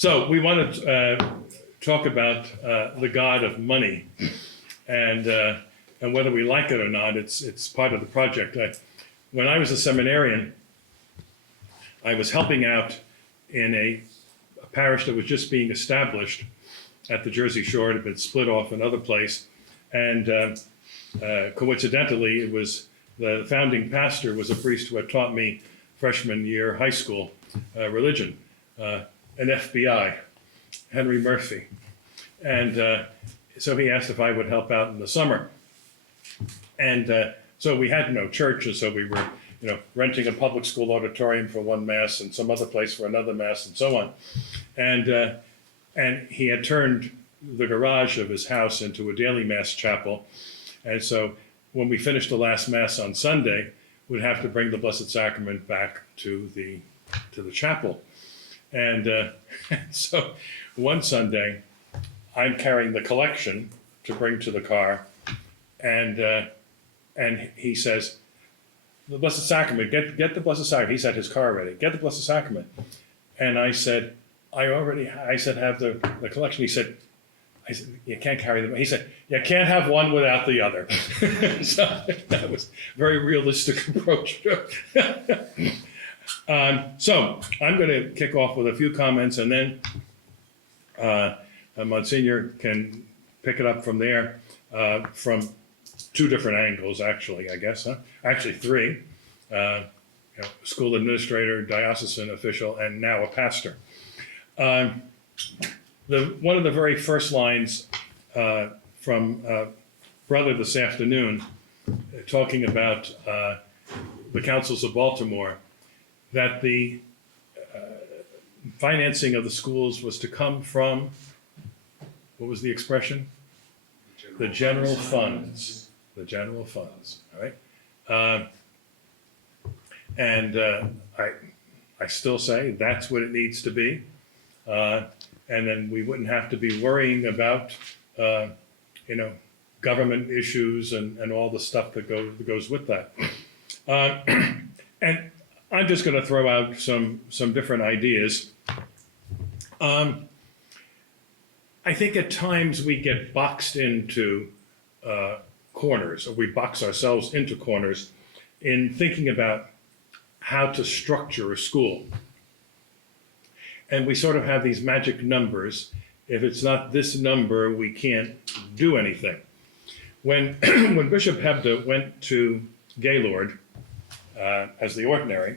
So we want to talk about the god of money, and whether we like it or not, it's part of the project. When I was a seminarian, I was helping out in a parish that was just being established at the Jersey Shore. It had been split off another place, and coincidentally, it was the founding pastor was a priest who had taught me freshman year high school religion, an FBI, Henry Murphy. And so he asked if I would help out in the summer. And so we had no church, and so we were, renting a public school auditorium for one mass and some other place for another mass and so on. And he had turned the garage of his house into a daily mass chapel. And so when we finished the last mass on Sunday, we'd have to bring the Blessed Sacrament back to the chapel. And so one Sunday, I'm carrying the collection to bring to the car, and he says, "The Blessed Sacrament, get the Blessed Sacrament." He said his car ready. "Get the Blessed Sacrament." And I said, I said, "Have the collection." He said, "You can't carry them." He said, "You can't have one without the other." So that was a very realistic approach. So I'm going to kick off with a few comments, and then Monsignor can pick it up from there, from two different angles, actually, I guess. Actually, three. School administrator, diocesan official, and now a pastor. One of the very first lines from Brother this afternoon, talking about the councils of Baltimore, that the financing of the schools was to come from, what was the expression? The general funds. The general funds, all right? And I still say that's what it needs to be. And then we wouldn't have to be worrying about, government issues and all the stuff that goes with that. And I'm just going to throw out some different ideas. I think at times we get boxed into corners, or we box ourselves into corners in thinking about how to structure a school. And we sort of have these magic numbers. If it's not this number, we can't do anything. When Bishop Hebda went to Gaylord as the ordinary,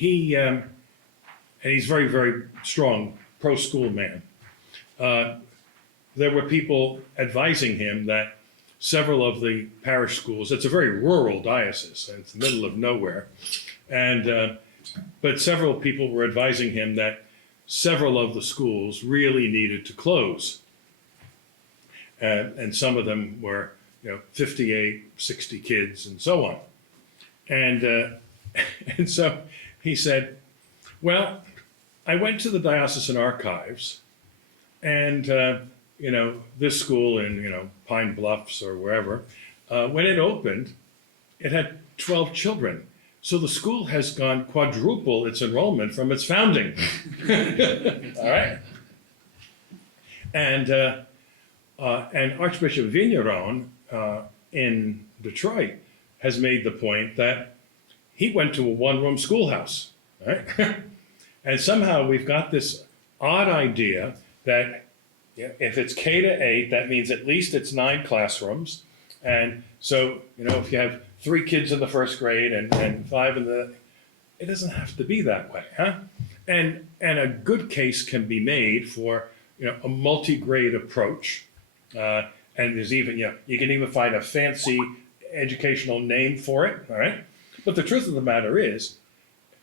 and he's very, very strong, pro-school man. There were people advising him that several of the parish schools, it's a very rural diocese, it's the middle of nowhere, but several people were advising him that several of the schools really needed to close. And some of them were, 58, 60 kids and so on. And so he said, well, I went to the diocesan archives, and this school in Pine Bluffs or wherever, when it opened, it had 12 children. So the school has gone quadruple its enrollment from its founding. All right. And Archbishop Vigneron in Detroit has made the point that he went to a one-room schoolhouse. Right? And somehow we've got this odd idea that if it's K to 8, that means at least it's 9 classrooms. And so, if you have 3 kids in the first grade and 5 in the, it doesn't have to be that way, huh? And a good case can be made for, a multi-grade approach. And there's even, you can even find a fancy educational name for it, all right? But the truth of the matter is,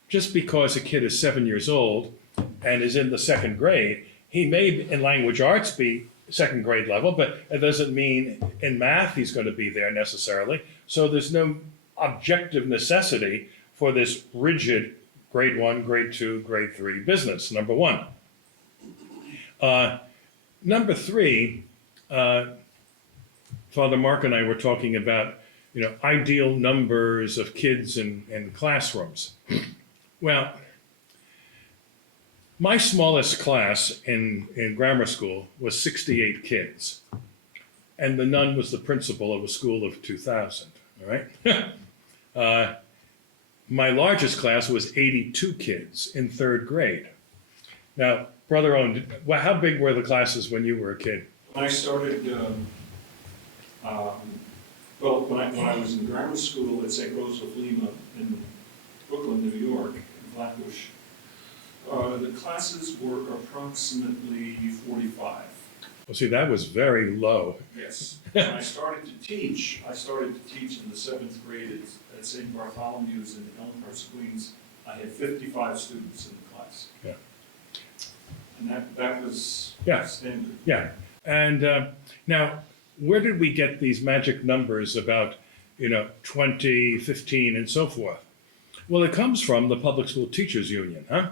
just because a kid is 7 years old and is in the 2nd grade, he may in language arts be 2nd grade level, but it doesn't mean in math he's going to be there necessarily. So there's no objective necessity for this rigid grade 1, grade 2, grade 3 business, number one. Number 3, Father Mark and I were talking about, ideal numbers of kids in classrooms. Well, My smallest class in grammar school was 68 kids, and the nun was the principal of a school of 2,000, all right? My largest class was 82 kids in third grade. Now, Brother Owen, how big were the classes when you were a kid? When I started, well, when I was in grammar school at St. Rose of Lima in Brooklyn, New York, in Flatbush, the classes were approximately 45. Well, see, that was very low. Yes. When I started to teach in the 7th grade at St. Bartholomew's in Elmhurst, Queens. I had 55 students in the class. Yeah. And that was Yeah. standard. Yeah. And now, where did we get these magic numbers about, 20, 15, and so forth? Well, it comes from the Public School Teachers Union, huh?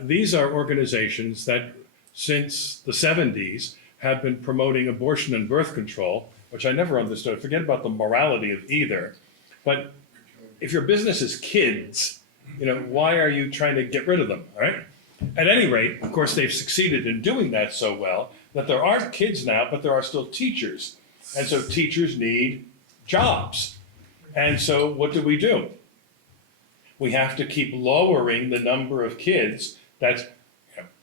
These are organizations that, since the 70s, have been promoting abortion and birth control, which I never understood. Forget about the morality of either. But if your business is kids, why are you trying to get rid of them, all right? At any rate, of course, they've succeeded in doing that so well that there aren't kids now, but there are still teachers. And so teachers need jobs. And so what do? We have to keep lowering the number of kids that's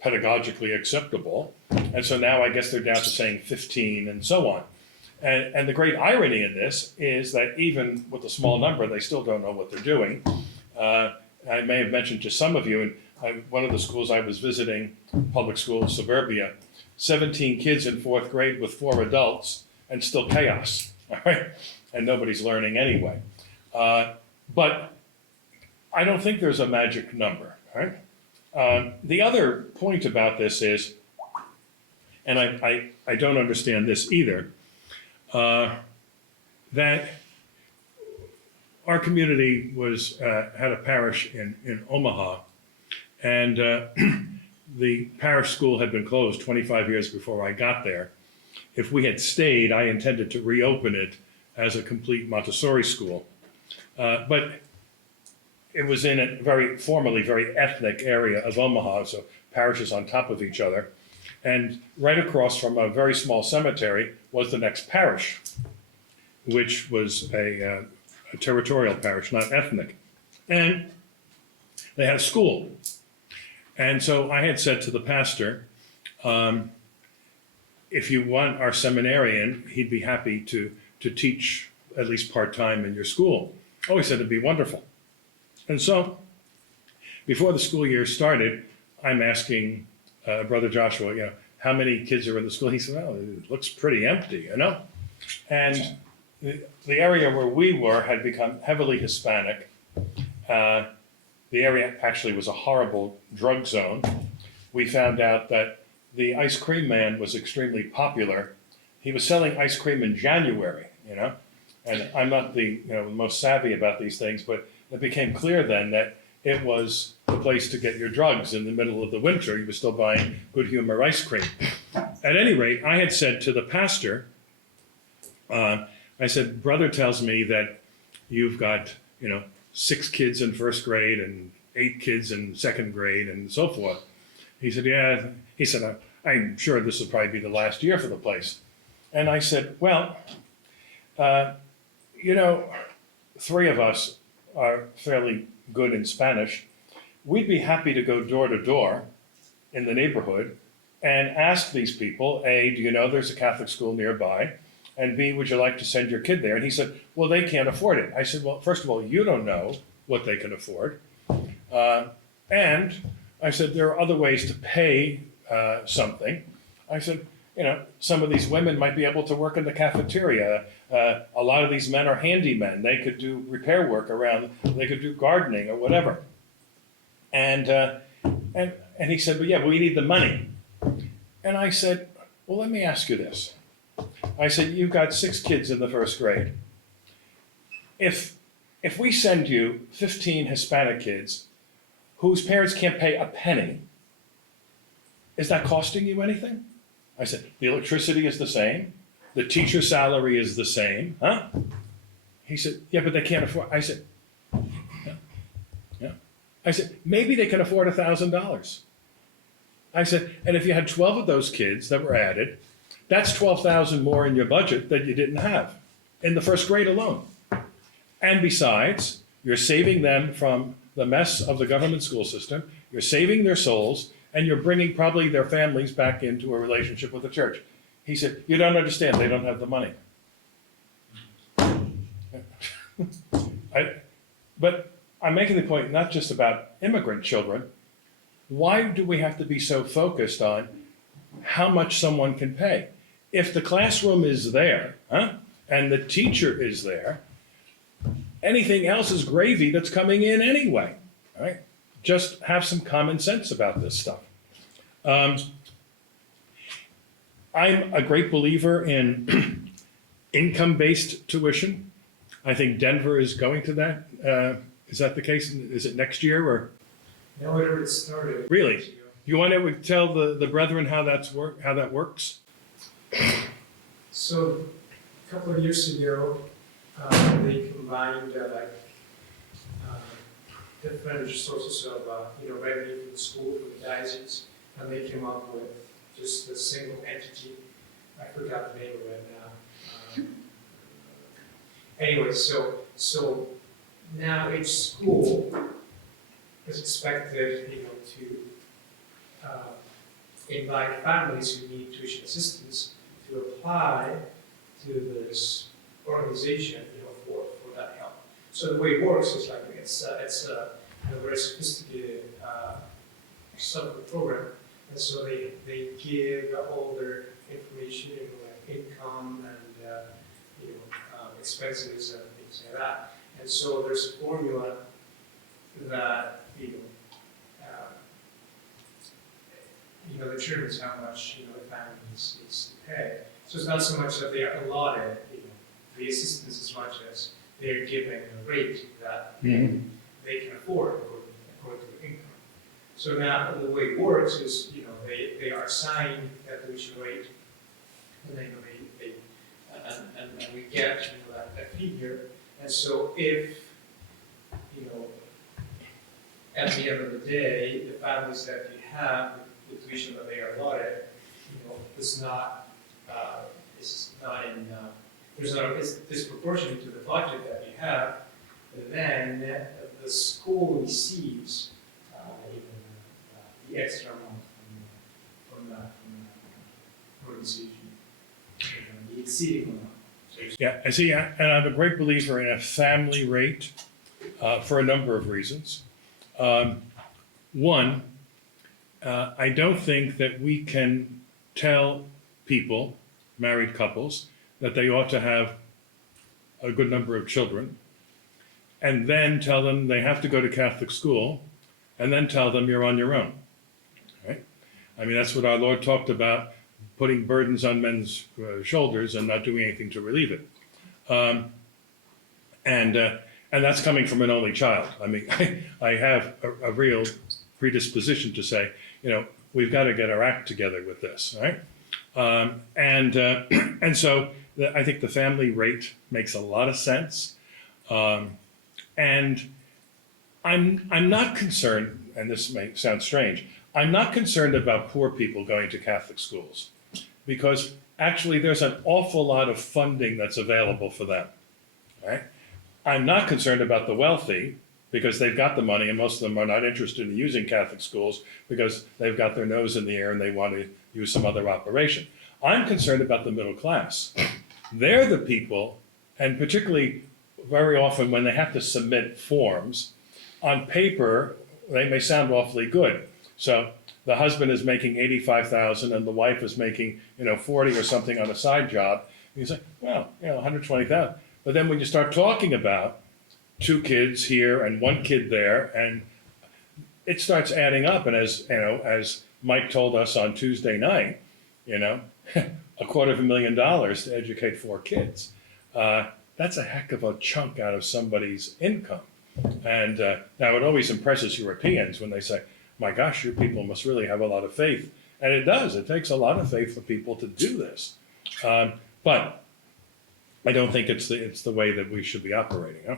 pedagogically acceptable. And so now I guess they're down to saying 15 and so on. And the great irony in this is that even with a small number, they still don't know what they're doing. I may have mentioned to some of you, in one of the schools I was visiting, public school in suburbia, 17 kids in 4th grade with 4 adults, and still chaos, all right? And nobody's learning anyway. But I don't think there's a magic number, all right? The other point about this is, and I don't understand this either, that our community had a parish in Omaha, and the parish school had been closed 25 years before I got there. If we had stayed, I intended to reopen it as a complete Montessori school. But it was in a formerly very ethnic area of Omaha, so parishes on top of each other. And right across from a very small cemetery was the next parish, which was a territorial parish, not ethnic. And they had a school. And so I had said to the pastor, if you want our seminarian, he'd be happy to teach at least part-time in your school. Oh, he said, it'd be wonderful. And so before the school year started, I'm asking Brother Joshua, how many kids are in the school? He said, well, it looks pretty empty, And the area where we were had become heavily Hispanic. The area actually was a horrible drug zone. We found out that the ice cream man was extremely popular. He was selling ice cream in January, and I'm not the most savvy about these things, but it became clear then that it was the place to get your drugs in the middle of the winter. You were still buying Good Humor ice cream. At any rate, I had said to the pastor, I said, brother tells me that you've got, 6 kids in 1st grade and 8 kids in 2nd grade and so forth. He said, yeah. He said, I'm sure this will probably be the last year for the place. And I said, well, 3 of us are fairly good in Spanish. We'd be happy to go door to door in the neighborhood and ask these people, A, do you know there's a Catholic school nearby? And B, would you like to send your kid there? And he said, well, they can't afford it. I said, well, first of all, you don't know what they can afford. And I said, there are other ways to pay something. I said, some of these women might be able to work in the cafeteria. A lot of these men are handymen. They could do repair work around, they could do gardening or whatever. And he said, well, yeah, we need the money. And I said, well, let me ask you this. I said, you've got 6 kids in the 1st grade. If we send you 15 Hispanic kids whose parents can't pay a penny, is that costing you anything? I said, the electricity is the same. The teacher salary is the same, huh? He said, yeah, but they can't afford. I said, yeah. I said, maybe they can afford $1,000. I said, and if you had 12 of those kids that were added, that's 12,000 more in your budget that you didn't have in the first grade alone. And besides, you're saving them from the mess of the government school system, you're saving their souls, and you're bringing probably their families back into a relationship with the church. He said, you don't understand, they don't have the money. But I'm making the point not just about immigrant children. Why do we have to be so focused on how much someone can pay? If the classroom is there, and the teacher is there, anything else is gravy that's coming in anyway, right? Just have some common sense about this stuff. I'm a great believer in income-based tuition. I think Denver is going to that. Is that the case? Is it next year or? No, it already started. Really? You want to tell the brethren how that works? So, a couple of years ago, they combined different sources of revenue for the school, for the diocese, and they came up with just a single entity. I forgot the name of it now. Anyway, so now each school is expected, to invite families who need tuition assistance to apply to this organization, for that help. So the way it works is like it's a very sophisticated supplement program, and so they give all their information, like income and expenses and things like that. And so there's a formula that determines how much the family needs to pay. So it's not so much that they are allotted the assistance as much as they're given a rate that they can afford according to their income. So now the way it works is they are assigned that tuition rate, and then and we get that figure. And so if at the end of the day the families that you have, the tuition that they are allotted, is not is disproportionate to the budget that you have, then the school receives the extra amount from that organization, the exceeding amount. Yeah, I see, and I'm a great believer in a family rate for a number of reasons. One, I don't think that we can tell people, married couples, that they ought to have a good number of children, and then tell them they have to go to Catholic school, and then tell them you're on your own, right? I mean, that's what our Lord talked about, putting burdens on men's shoulders and not doing anything to relieve it. And that's coming from an only child. I mean, I have a real predisposition to say, we've got to get our act together with this, right? And so I think the family rate makes a lot of sense. And I'm not concerned, and this may sound strange, I'm not concerned about poor people going to Catholic schools, because actually there's an awful lot of funding that's available for them, right? I'm not concerned about the wealthy, because they've got the money, and most of them are not interested in using Catholic schools because they've got their nose in the air and they want to use some other operation. I'm concerned about the middle class. They're the people, and particularly very often when they have to submit forms, on paper, they may sound awfully good. So the husband is making $85,000 and the wife is making, 40 or something on a side job. And you say, well, $120,000. But then when you start talking about 2 kids here and 1 kid there, and it starts adding up. And as Mike told us on Tuesday night, $250,000 to educate 4 kids. That's a heck of a chunk out of somebody's income. And now it always impresses Europeans when they say, my gosh, you people must really have a lot of faith. And it does. It takes a lot of faith for people to do this. But I don't think it's the way that we should be operating. Huh?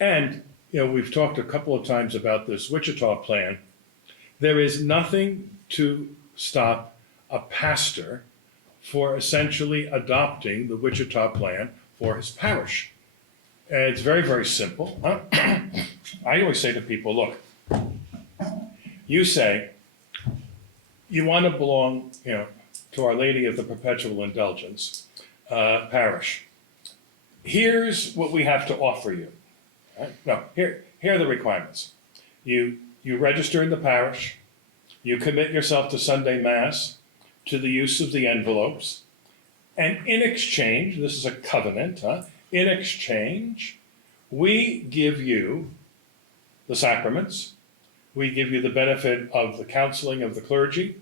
And we've talked a couple of times about this Wichita plan. There is nothing to stop a pastor for essentially adopting the Wichita plan for his parish. And it's very, very simple. I always say to people, look, you say you want to belong, to Our Lady of the Perpetual Indulgence parish. Here's what we have to offer you. Right? No, here are the requirements. You register in the parish, you commit yourself to Sunday Mass, to the use of the envelopes, and in exchange, this is a covenant, in exchange, we give you the sacraments, we give you the benefit of the counseling of the clergy,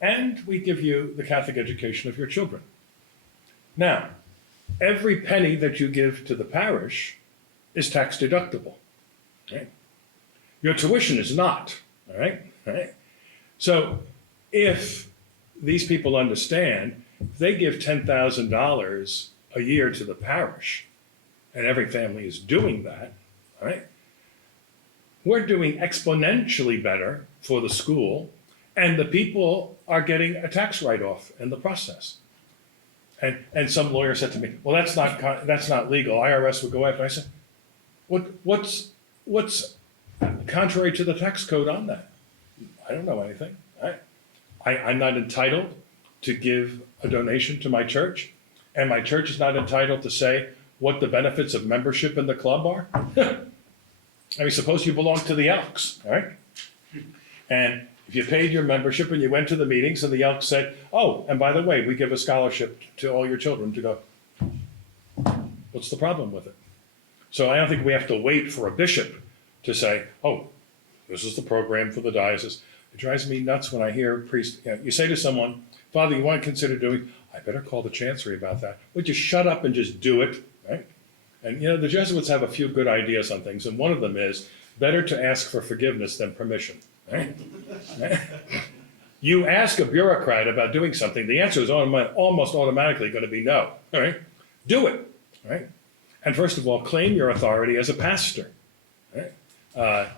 and we give you the Catholic education of your children. Now, every penny that you give to the parish is tax deductible. Right? Your tuition is not. All right? So if these people understand, if they give $10,000 a year to the parish, and every family is doing that, all right, we're doing exponentially better for the school, and the people are getting a tax write-off in the process. And some lawyer said to me, well, that's not legal. IRS would go after. I said, what's contrary to the tax code on that? I don't know anything. I'm not entitled to give a donation to my church, and my church is not entitled to say what the benefits of membership in the club are. I mean, suppose you belong to the Elks, all right? And if you paid your membership and you went to the meetings and the Elks said, oh, and by the way, we give a scholarship to all your children to go. What's the problem with it? So I don't think we have to wait for a bishop to say, oh, this is the program for the diocese. It drives me nuts when I hear priests, you say to someone, Father, you want to consider doing, I better call the chancery about that. Would you shut up and just do it, right? And the Jesuits have a few good ideas on things, and one of them is better to ask for forgiveness than permission. Right? You ask a bureaucrat about doing something, the answer is almost automatically going to be no. All right? Do it. Right? And first of all, claim your authority as a pastor. Right?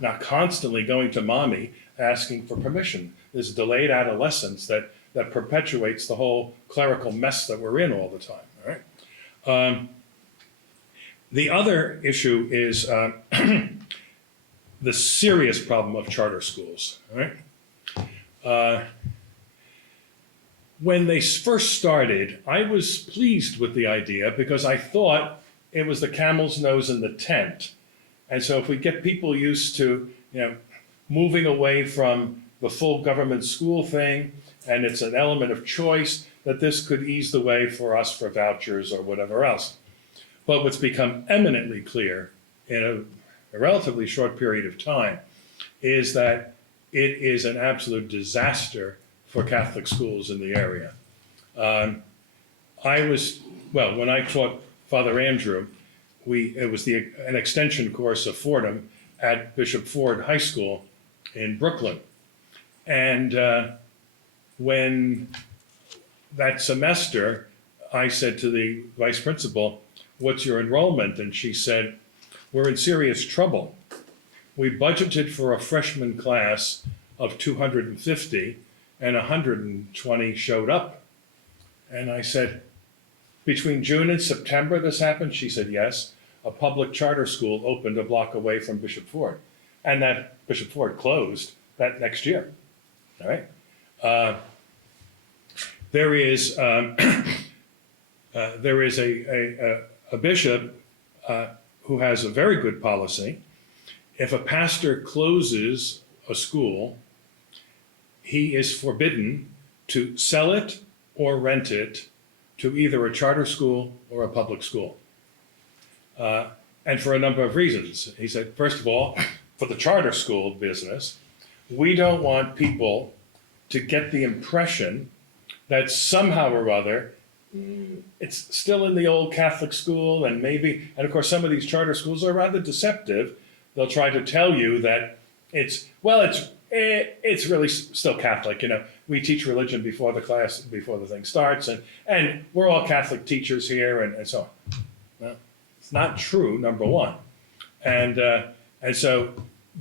Not constantly going to mommy asking for permission. This delayed adolescence that perpetuates the whole clerical mess that we're in all the time. All right? The other issue is the serious problem of charter schools. Right? When they first started, I was pleased with the idea because I thought it was the camel's nose in the tent. And so if we get people used to, moving away from the full government school thing, and it's an element of choice, that this could ease the way for us for vouchers or whatever else. But what's become eminently clear in a relatively short period of time is that it is an absolute disaster for Catholic schools in the area. When I taught Father Andrew, it was an extension course of Fordham at Bishop Ford High School in Brooklyn. And when that semester, I said to the vice principal, what's your enrollment? And she said, we're in serious trouble. We budgeted for a freshman class of 250 and 120 showed up. And I said, between June and September this happened? She said, yes. A public charter school opened a block away from Bishop Ford. And that Bishop Ford closed that next year. All right? There is a bishop who has a very good policy. If a pastor closes a school, he is forbidden to sell it or rent it to either a charter school or a public school. And for a number of reasons. He said, first of all, for the charter school business, we don't want people to get the impression that somehow or other it's still in the old Catholic school, and of course some of these charter schools are rather deceptive. They'll try to tell you that it's really still Catholic. We teach religion before the thing starts, and we're all Catholic teachers here, and so on. Well, it's not true, number one. And so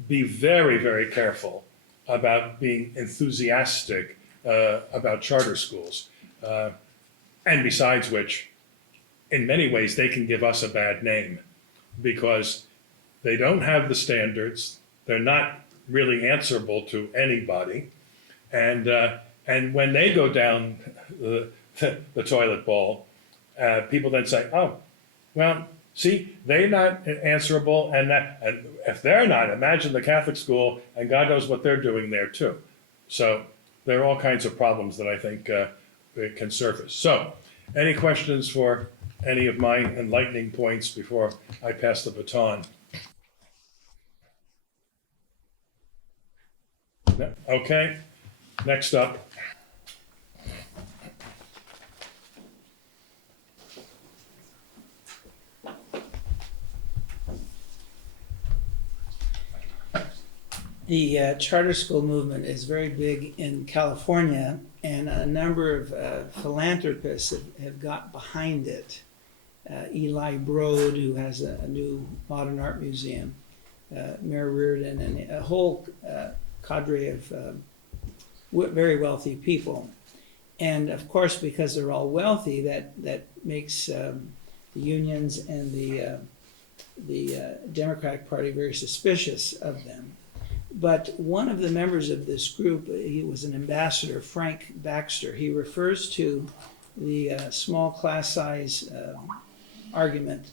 be very, very careful about being enthusiastic about charter schools. And besides which, in many ways, they can give us a bad name because they don't have the standards. They're not really answerable to anybody. And when they go down the toilet bowl, people then say, oh, well, see, they're not answerable, and if they're not, imagine the Catholic school, and God knows what they're doing there too. So there are all kinds of problems that I think can surface. So, any questions for any of my enlightening points before I pass the baton? No? Okay, next up. The charter school movement is very big in California, and a number of philanthropists have got behind it. Eli Broad, who has a new modern art museum, Mayor Reardon, and a whole cadre of very wealthy people. And of course, because they're all wealthy, that makes the unions and the Democratic Party very suspicious of them. But one of the members of this group, he was an ambassador, Frank Baxter. He refers to the small class size argument.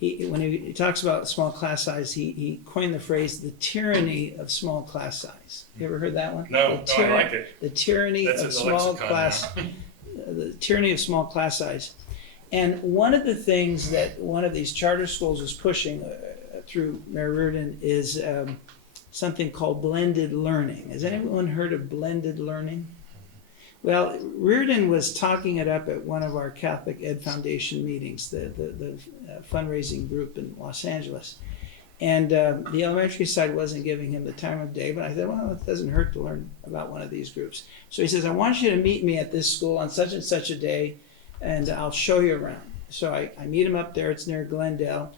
When he talks about small class size, he coined the phrase, the tyranny of small class size. You ever heard that one? No, I like it. The tyranny That's of in the small lexicon class, the tyranny of small class size. And one of the things that one of these charter schools is pushing through Mayor Reardon is something called blended learning. Has anyone heard of blended learning? Well, Reardon was talking it up at one of our Catholic Ed Foundation meetings, the fundraising group in Los Angeles. And the elementary side wasn't giving him the time of day, but I said, well, it doesn't hurt to learn about one of these groups. So he says, I want you to meet me at this school on such and such a day, and I'll show you around. So I meet him up there, it's near Glendale.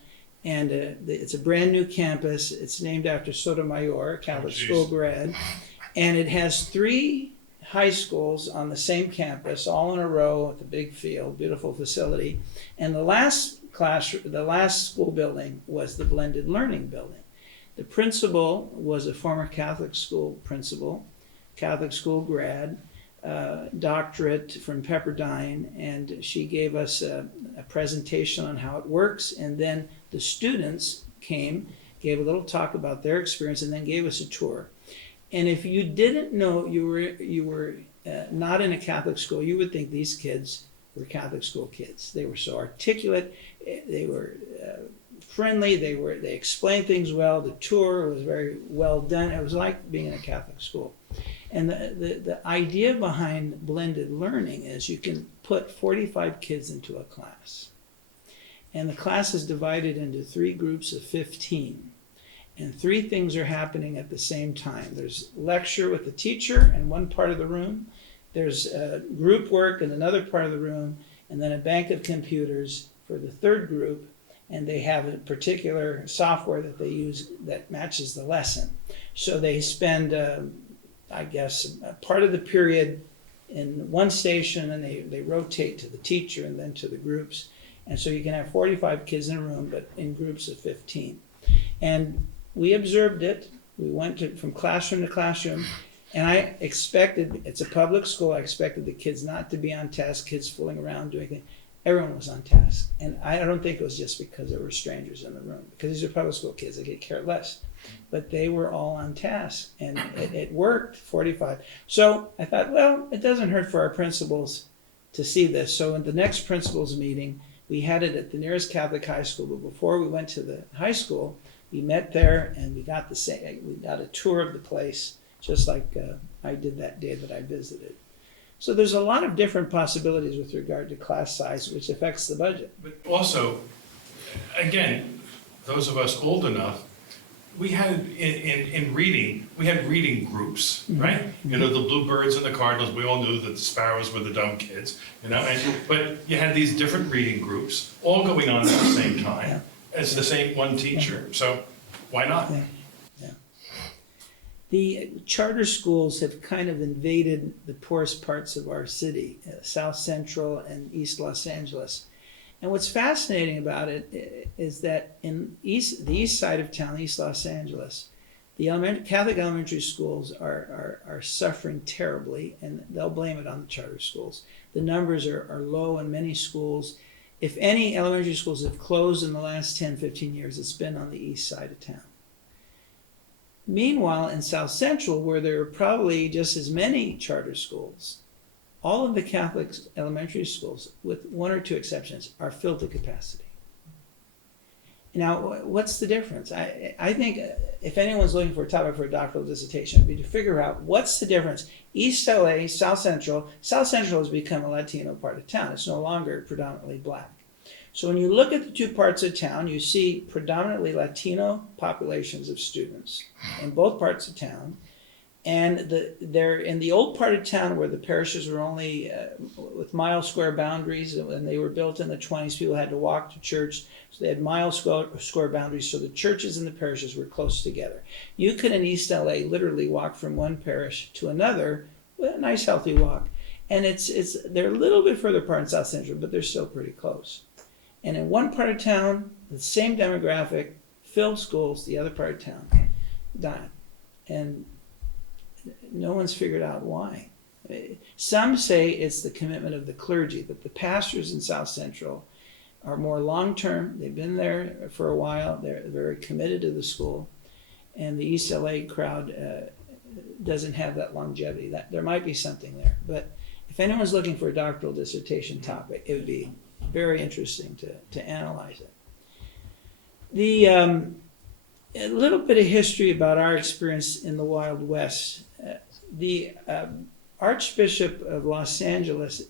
And it's a brand new campus. It's named after Sotomayor, a Catholic school grad. And it has 3 high schools on the same campus, all in a row with a big field, beautiful facility. And the last school building was the blended learning building. The principal was a former Catholic school principal, Catholic school grad, doctorate from Pepperdine, and she gave us a presentation on how it works, and then the students came, gave a little talk about their experience, and then gave us a tour. And if you didn't know you were not in a Catholic school, you would think these kids were Catholic school kids. They were so articulate, they were friendly, they explained things well, the tour was very well done. It was like being in a Catholic school. And the idea behind blended learning is you can put 45 kids into a class. And the class is divided into 3 groups of 15. And 3 things are happening at the same time. There's lecture with the teacher in one part of the room. There's group work in another part of the room. And then a bank of computers for the 3rd group. And they have a particular software that they use that matches the lesson. So they spend I guess, part of the period in one station, and they rotate to the teacher and then to the groups. And so you can have 45 kids in a room, but in groups of 15. And we observed it. We went from classroom to classroom, and I expected, it's a public school, I expected the kids not to be on task, kids fooling around, doing things. Everyone was on task. And I don't think it was just because there were strangers in the room, because these are public school kids, they could care less. But they were all on task, and it worked, 45. So I thought, well, it doesn't hurt for our principals to see this. So in the next principals meeting, we had it at the nearest Catholic high school, but before we went to the high school, we met there and we got a tour of the place, just like I did that day that I visited. So there's a lot of different possibilities with regard to class size, which affects the budget. But also, again, those of us old enough, we had in reading, we had reading groups, right? You know, the bluebirds and the cardinals, we all knew that the sparrows were the dumb kids, you know, but you had these different reading groups all going on at the same time. It's the same one teacher, so why not? The charter schools have kind of invaded the poorest parts of our city, South Central and East Los Angeles. And what's fascinating about it is that in the east side of town, East Los Angeles, the Catholic elementary schools are suffering terribly, and they'll blame it on the charter schools. The numbers are low in many schools. If any elementary schools have closed in the last 10, 15 years, it's been on the east side of town. Meanwhile, in South Central, where there are probably just as many charter schools, all of the Catholic elementary schools, with one or two exceptions, are filled to capacity. Now, what's the difference? I think if anyone's looking for a topic for a doctoral dissertation, it'd be to figure out what's the difference. East LA, South Central has become a Latino part of town. It's no longer predominantly black. So when you look at the two parts of town, you see predominantly Latino populations of students in both parts of town. And they're in the old part of town where the parishes were only with mile square boundaries. When they were built in the 20s, people had to walk to church. So they had mile square boundaries, so the churches and the parishes were close together. You could in East LA literally walk from one parish to another with a nice healthy walk. And they're a little bit further apart in South Central, but they're still pretty close. And in one part of town, the same demographic, filled schools, the other part of town, dying. And no one's figured out why. Some say it's the commitment of the clergy, that the pastors in South Central are more long-term. They've been there for a while. They're very committed to the school. And the East LA crowd doesn't have that longevity. There might be something there. But if anyone's looking for a doctoral dissertation topic, it would be very interesting to analyze it. A little bit of history about our experience in the Wild West. The Archbishop of Los Angeles,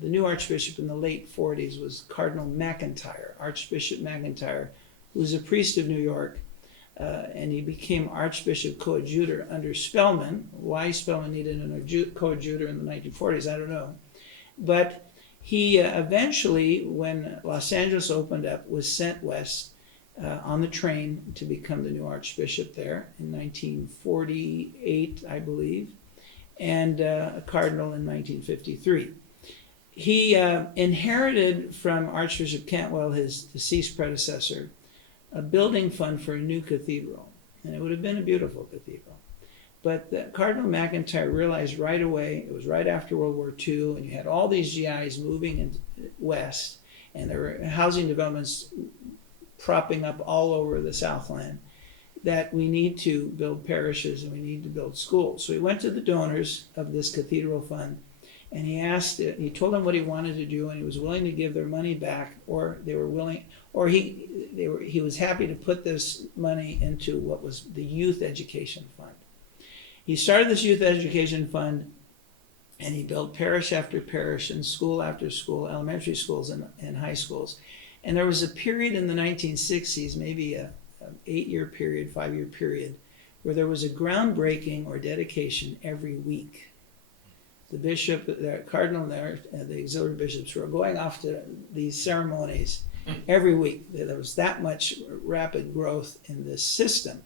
the new Archbishop in the late 40s was Cardinal McIntyre, Archbishop McIntyre, who was a priest of New York, and he became Archbishop coadjutor under Spellman. Why Spellman needed a coadjutor in the 1940s, I don't know. But he eventually, when Los Angeles opened up, was sent west on the train to become the new Archbishop there in 1948, I believe, and a cardinal in 1953. He inherited from Archbishop Cantwell, his deceased predecessor, a building fund for a new cathedral, and it would have been a beautiful cathedral. But Cardinal McIntyre realized right away, it was right after World War II, and you had all these GIs moving west, and there were housing developments propping up all over the Southland, that we need to build parishes and we need to build schools. So he went to the donors of this cathedral fund, and he told them what he wanted to do, and he was willing to give their money back, or they were willing, or he was happy to put this money into what was the youth education fund. He started this youth education fund, and he built parish after parish and school after school, elementary schools and high schools. And there was a period in the 1960s, maybe an 8-year period, 5-year period, where there was a groundbreaking or dedication every week. The bishop, the cardinal there, the auxiliary bishops were going off to these ceremonies every week. There was that much rapid growth in this system.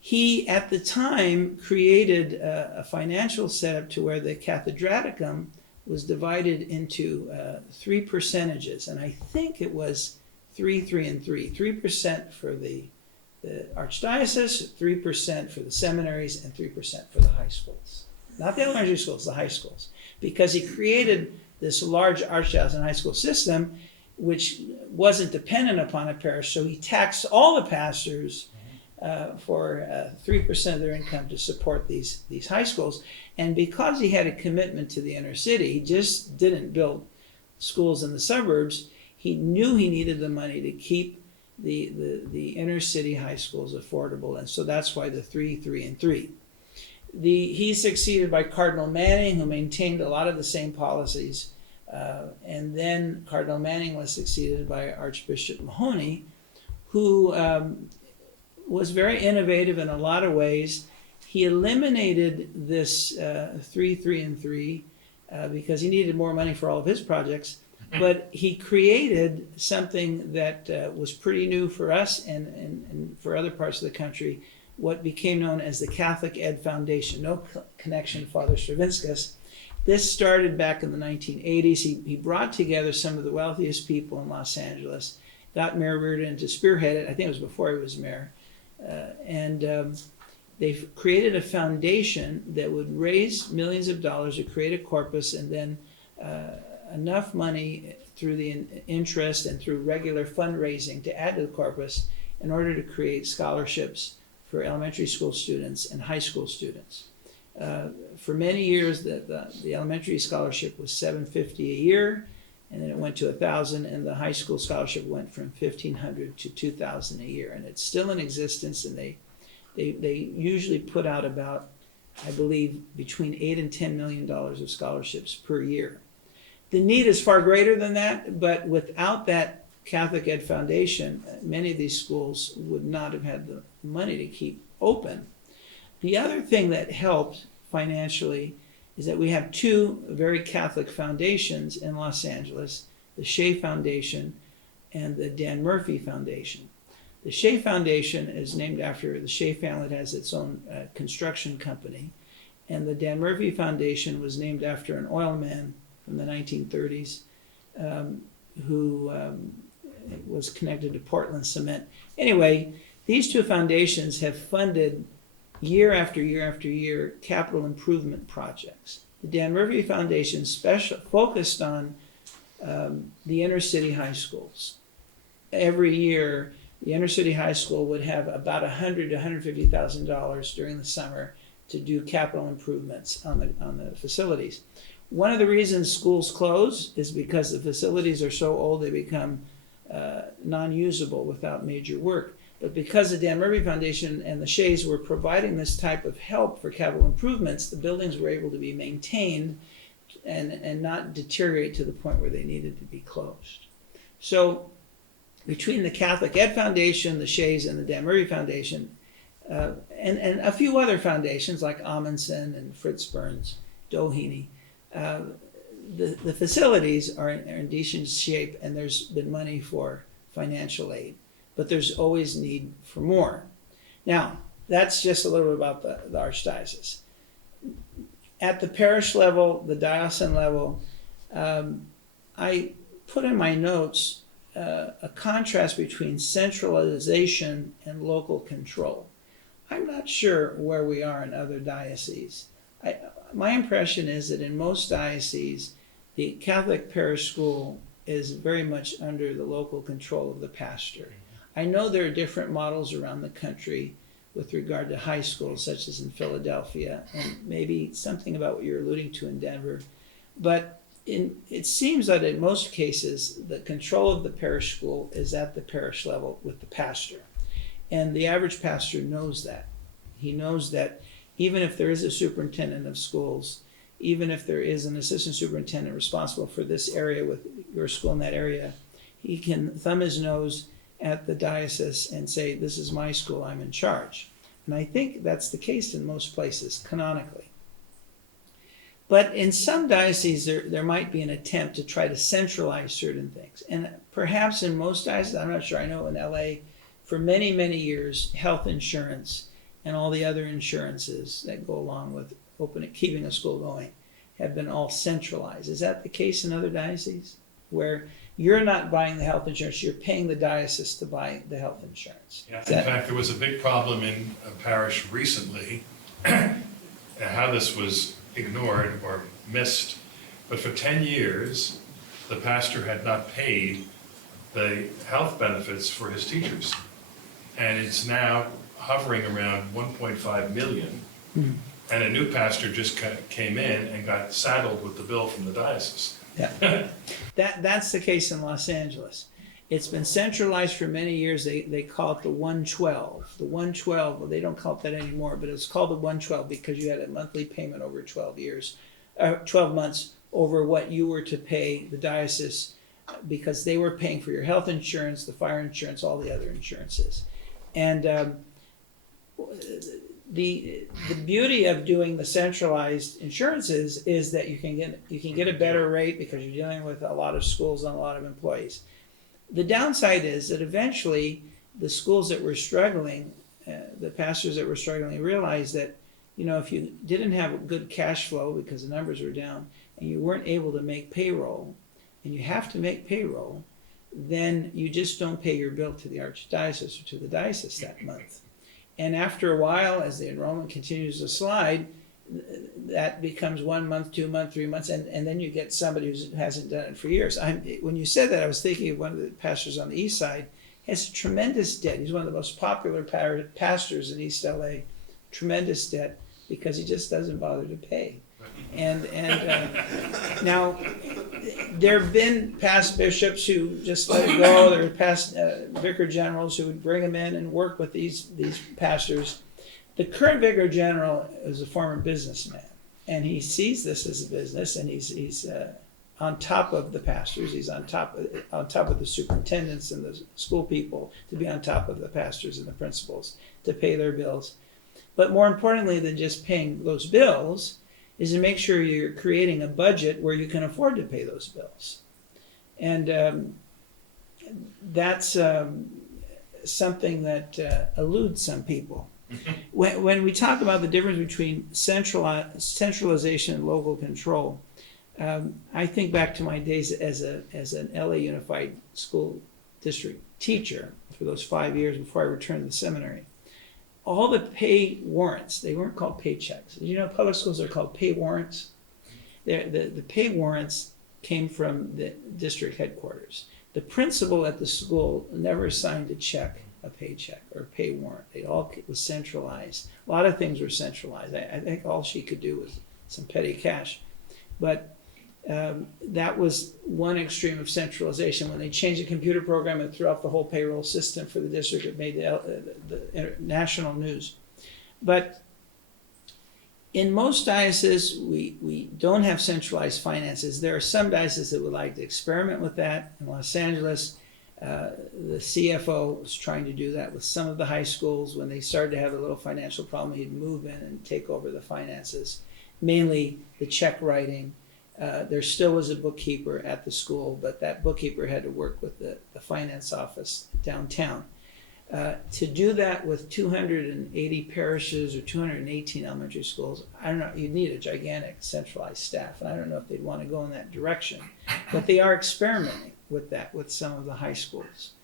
He, at the time, created a financial setup to where the cathedraticum was divided into 3 percentages, and I think it was 3, 3, and 3. 3% for the archdiocese, 3% for the seminaries, and 3% for the high schools. Not the elementary schools, the high schools. Because he created this large archdiocese and high school system, which wasn't dependent upon a parish, so he taxed all the pastors for 3% of their income to support these high schools. And because he had a commitment to the inner city, he just didn't build schools in the suburbs. He knew he needed the money to keep the inner city high schools affordable, and so that's why the 3, 3, and 3. He's succeeded by Cardinal Manning, who maintained a lot of the same policies, and then Cardinal Manning was succeeded by Archbishop Mahoney, who was very innovative in a lot of ways. He eliminated this 3, 3, and 3 because he needed more money for all of his projects. But he created something that was pretty new for us and for other parts of the country, what became known as the Catholic Ed Foundation. No connection to Father Stravinskas. This started back in the 1980s. He brought together some of the wealthiest people in Los Angeles, got Mayor Reardon to spearhead it. I think it was before he was mayor. They've created a foundation that would raise millions of dollars to create a corpus, and then enough money through the interest and through regular fundraising to add to the corpus in order to create scholarships for elementary school students and high school students. For many years, the elementary scholarship was $750 a year, and then it went to $1,000, and the high school scholarship went from $1,500 to $2,000 a year, and it's still in existence. And they usually put out about, I believe, between $8 and $10 million of scholarships per year. The need is far greater than that, but without that Catholic Ed Foundation, many of these schools would not have had the money to keep open. The other thing that helped financially is that we have two very Catholic foundations in Los Angeles, the Shea Foundation and the Dan Murphy Foundation. The Shea Foundation is named after the Shea family. It has its own construction company. And the Dan Murphy Foundation was named after an oil man from the 1930s who was connected to Portland Cement. Anyway, these two foundations have funded year after year after year capital improvement projects. The Dan Murphy Foundation focused on the inner city high schools. Every year, the inner city high school would have about $100,000 to $150,000 during the summer to do capital improvements on the facilities. One of the reasons schools close is because the facilities are so old they become non-usable without major work. But because the Dan Murphy Foundation and the Shays were providing this type of help for capital improvements, the buildings were able to be maintained and not deteriorate to the point where they needed to be closed. So between the Catholic Ed Foundation, the Shays, and the Dan Murphy Foundation, and a few other foundations like Amundsen and Fritz Burns, Doheny, the facilities are in decent shape, and there's been money for financial aid. But there's always need for more. Now, that's just a little bit about the Archdiocese. At the parish level, the diocesan level, I put in my notes a contrast between centralization and local control. I'm not sure where we are in other dioceses. My impression is that in most dioceses, the Catholic parish school is very much under the local control of the pastor. I know there are different models around the country with regard to high schools, such as in Philadelphia, and maybe something about what you're alluding to in Denver. But it seems that in most cases, the control of the parish school is at the parish level with the pastor. And the average pastor knows that. He knows that even if there is a superintendent of schools, even if there is an assistant superintendent responsible for this area with your school in that area, he can thumb his nose at the diocese and say, this is my school, I'm in charge. And I think that's the case in most places, canonically. But in some dioceses, there might be an attempt to try to centralize certain things. And perhaps in most dioceses, I'm not sure, I know in LA, for many, many years, health insurance and all the other insurances that go along with keeping a school going have been all centralized. Is that the case in other dioceses? Where you're not buying the health insurance, you're paying the diocese to buy the health insurance. Yeah, in fact, there was a big problem in a parish recently, how this was ignored or missed. But for 10 years, the pastor had not paid the health benefits for his teachers. And it's now hovering around 1.5 million. Mm-hmm. And a new pastor just came in and got saddled with the bill from the diocese. Yeah, that's the case in Los Angeles. It's been centralized for many years. They call it the 112. The 112, well, they don't call it that anymore, but it's called the 112 because you had a monthly payment over 12 months over what you were to pay the diocese because they were paying for your health insurance, the fire insurance, all the other insurances. And the beauty of doing the centralized insurances is that you can get a better rate because you're dealing with a lot of schools and a lot of employees. The downside is that eventually the schools that were struggling the pastors that were struggling realized that, you know, if you didn't have good cash flow because the numbers were down and you weren't able to make payroll, and you have to make payroll, then you just don't pay your bill to the archdiocese or to the diocese that month. And after a while, as the enrollment continues to slide, that becomes 1 month, 2 months, 3 months, and then you get somebody who hasn't done it for years. When you said that, I was thinking of one of the pastors on the east side, has tremendous debt. He's one of the most popular pastors in East LA, tremendous debt, because he just doesn't bother to pay. And now, there have been past bishops who just let it go. There are past vicar generals who would bring them in and work with these pastors. The current vicar general is a former businessman, and he sees this as a business, and he's on top of the pastors. He's on top of the superintendents and the school people, to be on top of the pastors and the principals, to pay their bills. But more importantly than just paying those bills is to make sure you're creating a budget where you can afford to pay those bills. And that's something that eludes some people. When we talk about the difference between centralization and local control, I think back to my days as an LA Unified School District teacher for those 5 years before I returned to the seminary. All the pay warrants, they weren't called paychecks. You know, public schools are called pay warrants. The pay warrants came from the district headquarters. The principal at the school never signed a check, a paycheck, or a pay warrant. It all was centralized. A lot of things were centralized. I think all she could do was some petty cash. But that was one extreme of centralization. When they changed the computer program and threw off the whole payroll system for the district, it made the national news. But in most dioceses, we don't have centralized finances. There are some dioceses that would like to experiment with that. In Los Angeles, the CFO was trying to do that with some of the high schools. When they started to have a little financial problem, he'd move in and take over the finances, mainly the check writing. There still was a bookkeeper at the school, but that bookkeeper had to work with the finance office downtown. To do that with 280 parishes or 218 elementary schools, I don't know, you'd need a gigantic centralized staff, and I don't know if they'd want to go in that direction. But they are experimenting with that with some of the high schools.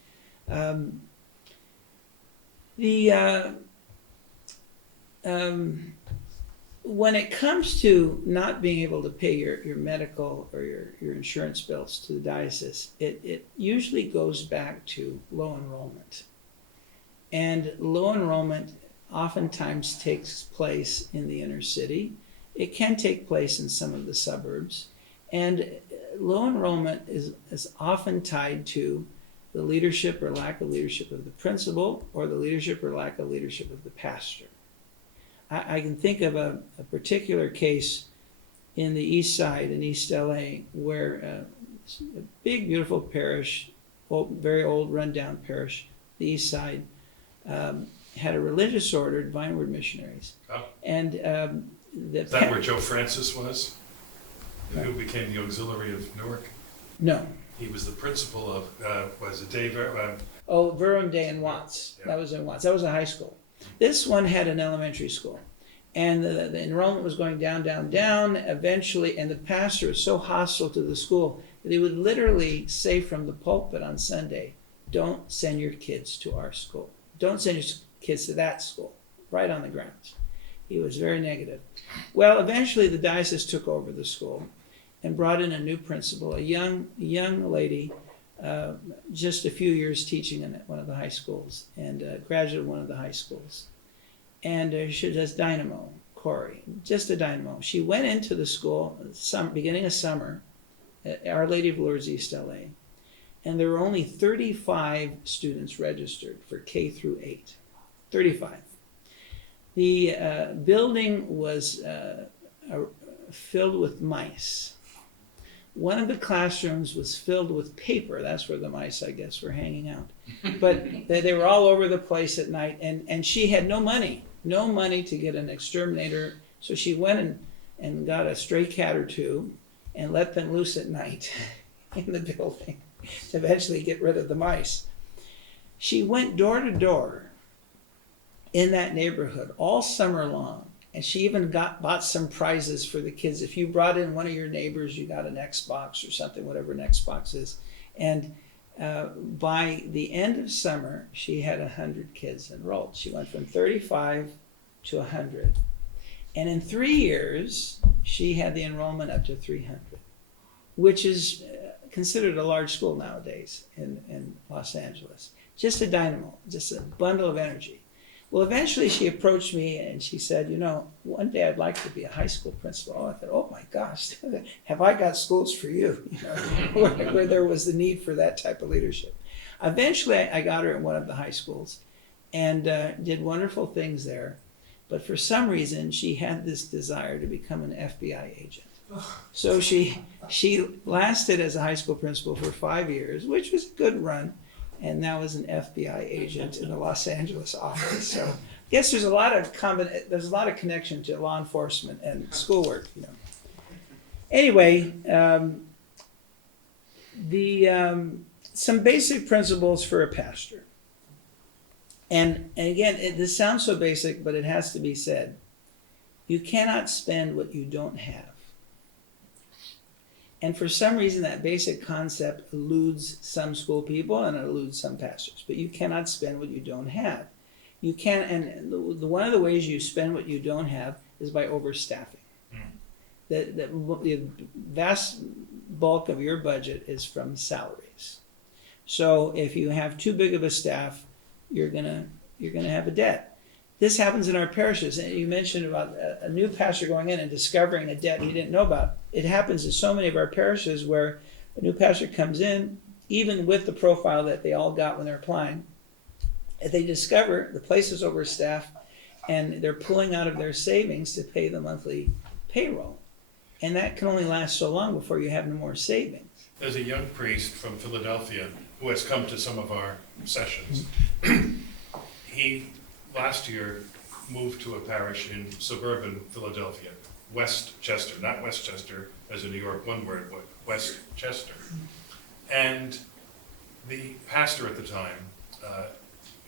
When it comes to not being able to pay your medical or your insurance bills to the diocese, it usually goes back to low enrollment. And low enrollment oftentimes takes place in the inner city. It can take place in some of the suburbs. And low enrollment is often tied to the leadership or lack of leadership of the principal, or the leadership or lack of leadership of the pastor. I can think of a particular case in the east side, in East LA, where a big, beautiful parish, very old, rundown parish, the east side, had a religious order, Divine Word Missionaries. Oh. And Is that where Joe Francis was? Who became the auxiliary of Newark? No. He was the principal of, was it Dave? Verham Day in Watts. Yeah. That was in Watts. That was a high school. This one had an elementary school. And the enrollment was going down, down, down. Eventually, and the pastor was so hostile to the school that he would literally say from the pulpit on Sunday, "Don't send your kids to our school. Don't send your kids to that school," right on the grounds. He was very negative. Well, eventually the diocese took over the school and brought in a new principal, a young lady, just a few years teaching in one of the high schools, and a graduate of one of the high schools. And she was dynamo, Corey, just a dynamo. She went into the school beginning of summer at Our Lady of Lourdes, East LA, and there were only 35 students registered for K through 8. 35. The building was filled with mice. One of the classrooms was filled with paper. That's where the mice, I guess, were hanging out. But they were all over the place at night, and she had no money to get an exterminator. So she went and got a stray cat or two and let them loose at night in the building to eventually get rid of the mice. She went door to door in that neighborhood all summer long. And she even bought some prizes for the kids. If you brought in one of your neighbors, you got an Xbox or something, whatever an Xbox is. And by the end of summer, she had 100 kids enrolled. She went from 35 to 100. And in 3 years, she had the enrollment up to 300, which is considered a large school nowadays in Los Angeles. Just a dynamo, just a bundle of energy. Well, eventually she approached me and she said, you know, one day I'd like to be a high school principal. I thought, oh my gosh, have I got schools for you? You know, where there was the need for that type of leadership. Eventually I got her at one of the high schools and did wonderful things there. But for some reason, she had this desire to become an FBI agent. So she lasted as a high school principal for 5 years, which was a good run. And now is an FBI agent in the Los Angeles office. So I guess there's a lot of connection to law enforcement and schoolwork. You know. Anyway, some basic principles for a pastor. And again, this sounds so basic, but it has to be said. You cannot spend what you don't have. And for some reason, that basic concept eludes some school people and eludes some pastors. But you cannot spend what you don't have. You can, and one of the ways you spend what you don't have is by overstaffing. The vast bulk of your budget is from salaries. So if you have too big of a staff, you're gonna have a debt. This happens in our parishes. And you mentioned about a new pastor going in and discovering a debt he didn't know about. It happens in so many of our parishes where a new pastor comes in, even with the profile that they all got when they're applying, and they discover the place is overstaffed and they're pulling out of their savings to pay the monthly payroll. And that can only last so long before you have no more savings. There's a young priest from Philadelphia who has come to some of our sessions. He last year moved to a parish in suburban Philadelphia, Westchester, not Westchester as a New York one word, but Westchester. And the pastor at the time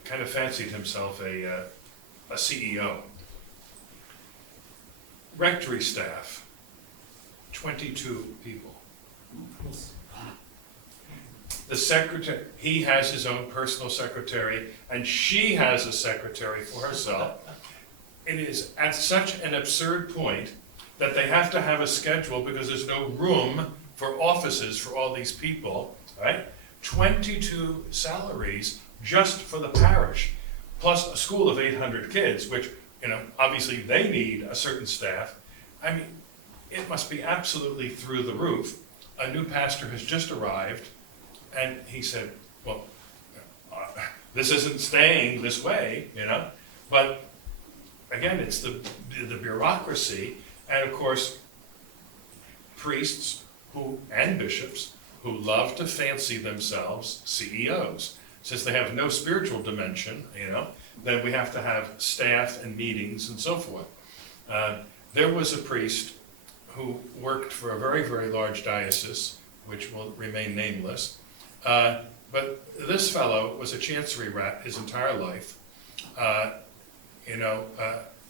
kind of fancied himself a CEO. Rectory staff, 22 people. The secretary, he has his own personal secretary, and she has a secretary for herself. It is at such an absurd point that they have to have a schedule because there's no room for offices for all these people, right? 22 salaries just for the parish, plus a school of 800 kids, which, you know, obviously they need a certain staff. I mean, it must be absolutely through the roof. A new pastor has just arrived, and he said, well, this isn't staying this way, you know, but again, it's the bureaucracy, and of course, priests and bishops who love to fancy themselves CEOs. Since they have no spiritual dimension, you know, then we have to have staff and meetings and so forth. There was a priest who worked for a very, very large diocese, which will remain nameless. But this fellow was a chancery rat his entire life.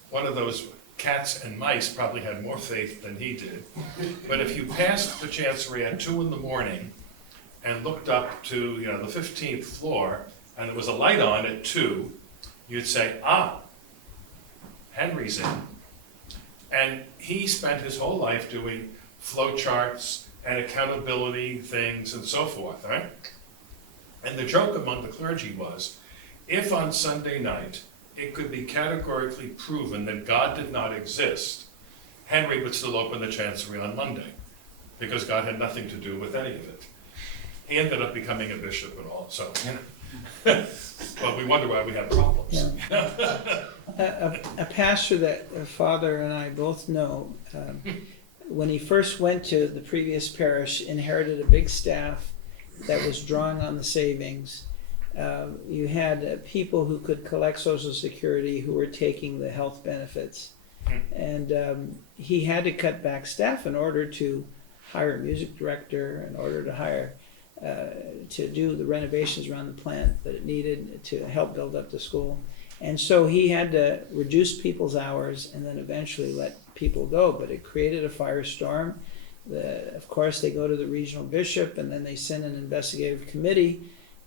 One of those cats and mice probably had more faith than he did. But if you passed the chancery at 2 a.m. and looked up to, the 15th floor, and there was a light on at 2, you'd say, Henry's in. And he spent his whole life doing flow charts and accountability things and so forth, right? And the joke among the clergy was, if on Sunday night it could be categorically proven that God did not exist, Henry would still open the chancery on Monday, because God had nothing to do with any of it. He ended up becoming a bishop and all, so, but we wonder why we have problems. Yeah. A pastor that Father and I both know, when he first went to the previous parish, inherited a big staff that was drawing on the savings. You had people who could collect Social Security who were taking the health benefits. And he had to cut back staff in order to hire a music director, in order to hire, to do the renovations around the plant that it needed to help build up the school. And so he had to reduce people's hours and then eventually let people go, but it created a firestorm. Of course, they go to the regional bishop and then they send an investigative committee,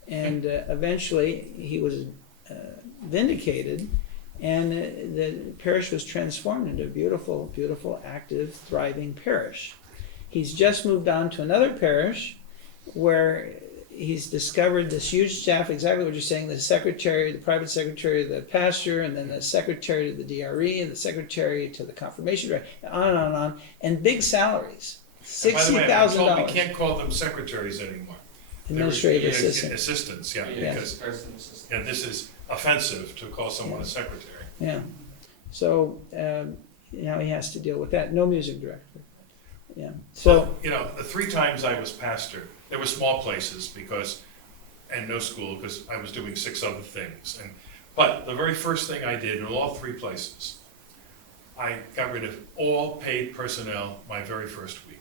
and eventually he was vindicated, and the parish was transformed into a beautiful, beautiful, active, thriving parish. He's just moved on to another parish where he's discovered this huge staff, exactly what you're saying, the secretary, the private secretary, the pastor, and then the secretary to the DRE, and the secretary to the confirmation director, on and on and on, and big salaries. And by the way, I'm told we $60,000. can't call them secretaries anymore. Administrative They're assistant. Assistants, yeah, Yeah. because, and this is offensive to call someone a secretary. Yeah. So now he has to deal with that. No music director. Yeah. So You know, the 3 times I was pastor, there were small places and no school, because I was doing 6 other things. But the very first thing I did in all 3 places, I got rid of all paid personnel my very first week.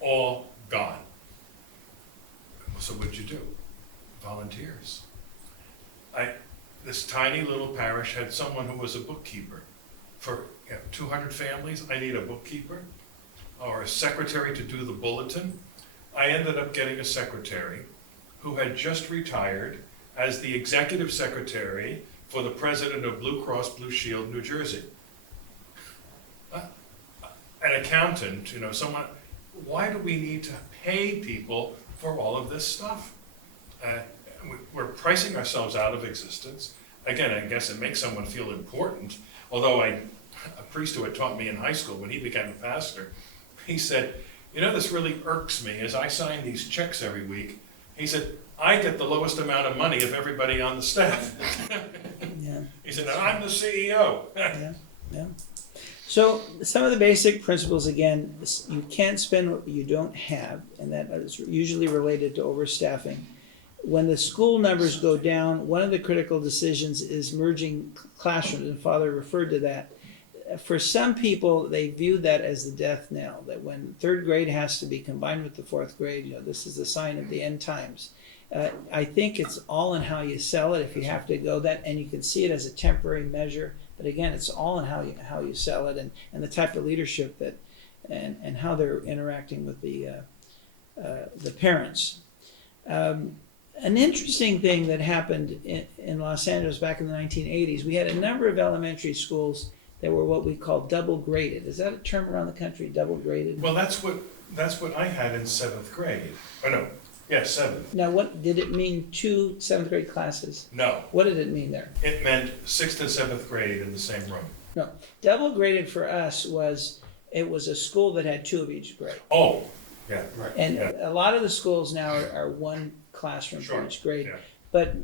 All gone. So what'd you do? Volunteers. This tiny little parish had someone who was a bookkeeper. For 200 families, I need a bookkeeper or a secretary to do the bulletin. I ended up getting a secretary who had just retired as the executive secretary for the president of Blue Cross Blue Shield, New Jersey. An accountant, someone. Why do we need to pay people for all of this stuff? We're pricing ourselves out of existence. Again, I guess it makes someone feel important. Although a priest who had taught me in high school, when he became a pastor, he said, this really irks me as I sign these checks every week. He said, I get the lowest amount of money of everybody on the staff. yeah. He said, and I'm the CEO. Yeah. So some of the basic principles, again, you can't spend what you don't have, and that is usually related to overstaffing. When the school numbers go down, one of the critical decisions is merging classrooms, and Father referred to that. For some people, they view that as the death knell, that when 3rd grade has to be combined with the 4th grade, this is the sign of the end times. I think it's all in how you sell it, if you have to go that, and you can see it as a temporary measure. But again, it's all in how you sell it, and the type of leadership that and how they're interacting with the parents. An interesting thing that happened in Los Angeles back in the 1980s, we had a number of elementary schools that were what we call double graded. Is that a term around the country, double graded? Well, that's what I had in 7th grade. Oh no, yeah, 7th. Now, what did it mean? 2 7th grade classes? No, What did it mean there? it meant 6th and 7th grade in the same room. No, double graded for us was a school that had 2 of each grade. Oh, yeah, right. And yeah. a lot of the schools now are 1 classroom Sure, for each grade. yeah. But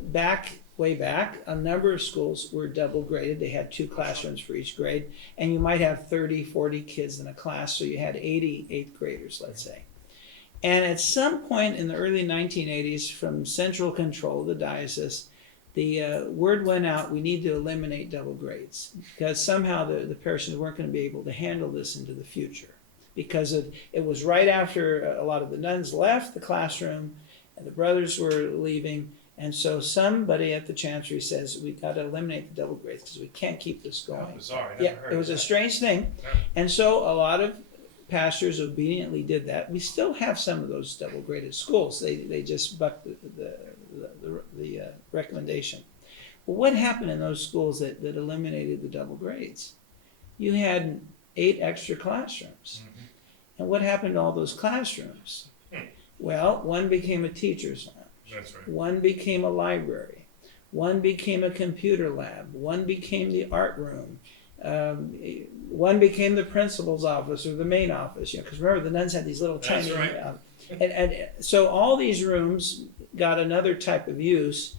way back, a number of schools were double graded. They had 2 classrooms for each grade. And you might have 30, 40 kids in a class, so you had 80 8th graders, let's say. And at some point in the early 1980s, from central control, the diocese, the word went out, we need to eliminate double grades, because somehow the parishes weren't going to be able to handle this into the future. Because it was right after a lot of the nuns left the classroom, and the brothers were leaving, and so somebody at the chancery says, we've got to eliminate the double grades because we can't keep this going. How bizarre, I never Yeah, heard it was of a that. strange thing. Yeah. And so a lot of pastors obediently did that. We still have some of those double graded schools. They just bucked the recommendation. Well, what happened in those schools that eliminated the double grades? You had 8 extra classrooms. Mhm. And what happened to all those classrooms? Well, one became a teacher's lounge. That's right. One became a library. One became a computer lab. One became the art room. One became the principal's office or the main office. Because remember, the nuns had these little That's tiny. right. And so all these rooms got another type of use,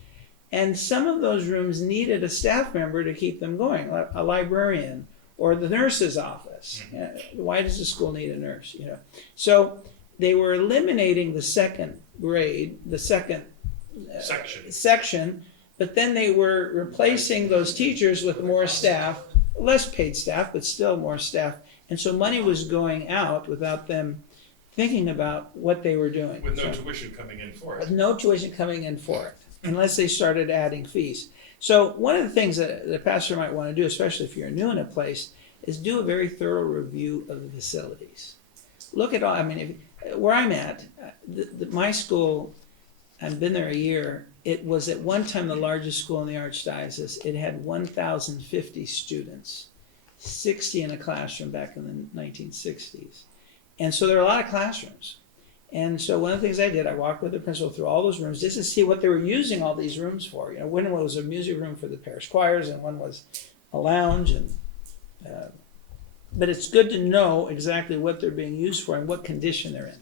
and some of those rooms needed a staff member to keep them going, a librarian or the nurse's office. Why does the school need a nurse? So they were eliminating the 2nd grade, the 2nd section, but then they were replacing those teachers with more staff, less paid staff, but still more staff. And so money was going out without them thinking about what they were doing. With no tuition coming in for it. With no tuition coming in for it, unless they started adding fees. So one of the things that the pastor might want to do, especially if you're new in a place, is do a very thorough review of the facilities. Look at all, I mean, where I'm at, my school, I've been there a year, it was at one time the largest school in the Archdiocese. It had 1,050 students, 60 in a classroom back in the 1960s. And so there are a lot of classrooms. And so one of the things I did, I walked with the principal through all those rooms just to see what they were using all these rooms for. You know, one was a music room for the parish choirs, and one was a lounge. And but it's good to know exactly what they're being used for and what condition they're in.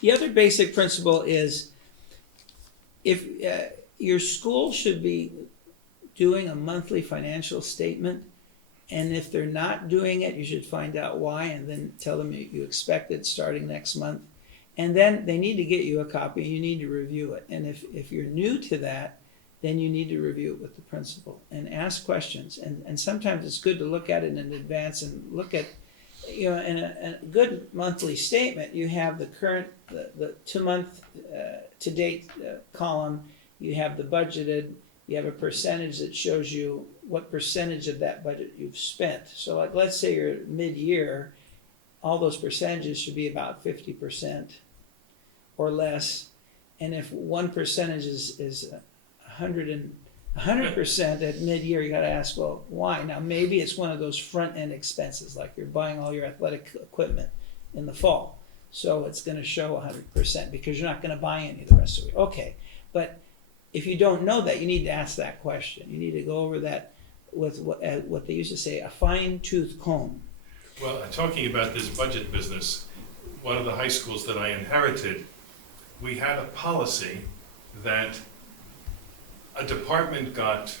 The other basic principle is if your school should be doing a monthly financial statement, and if they're not doing it, you should find out why and then tell them you expect it starting next month. And then they need to get you a copy. You need to review it. And if you're new to that, then you need to review it with the principal and ask questions. And sometimes it's good to look at it in advance and look at, you know, in a good monthly statement, you have the current, the 2-month to date column, you have the budgeted, you have a percentage that shows you what percentage of that budget you've spent. So like, let's say you're mid-year, all those percentages should be about 50% or less. And if one percentage is 100% at mid-year, you got to ask, well, why? Now, maybe it's one of those front-end expenses, like you're buying all your athletic equipment in the fall. So it's going to show 100% because you're not going to buy any the rest of it. Okay, but if you don't know that, you need to ask that question. You need to go over that with what they used to say, a fine-tooth comb. Well, talking about this budget business, one of the high schools that I inherited, we had a policy that a department got,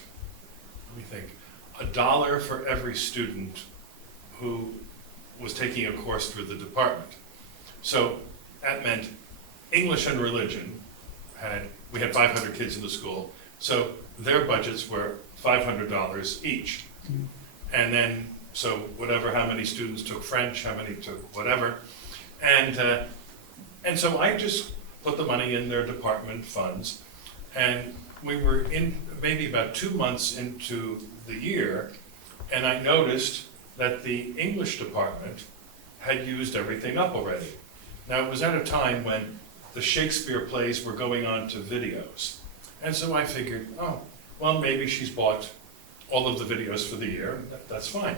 let me think, $1 for every student who was taking a course through the department. So that meant English and religion we had 500 kids in the school, so their budgets were $500 each. Mm-hmm. And then, so whatever, how many students took French, how many took whatever. And so I just put the money in their department funds, and we were in maybe about 2 months into the year, and I noticed that the English department had used everything up already. Now, it was at a time when the Shakespeare plays were going on to videos. And so I figured, oh, well, maybe she's bought all of the videos for the year, that's fine.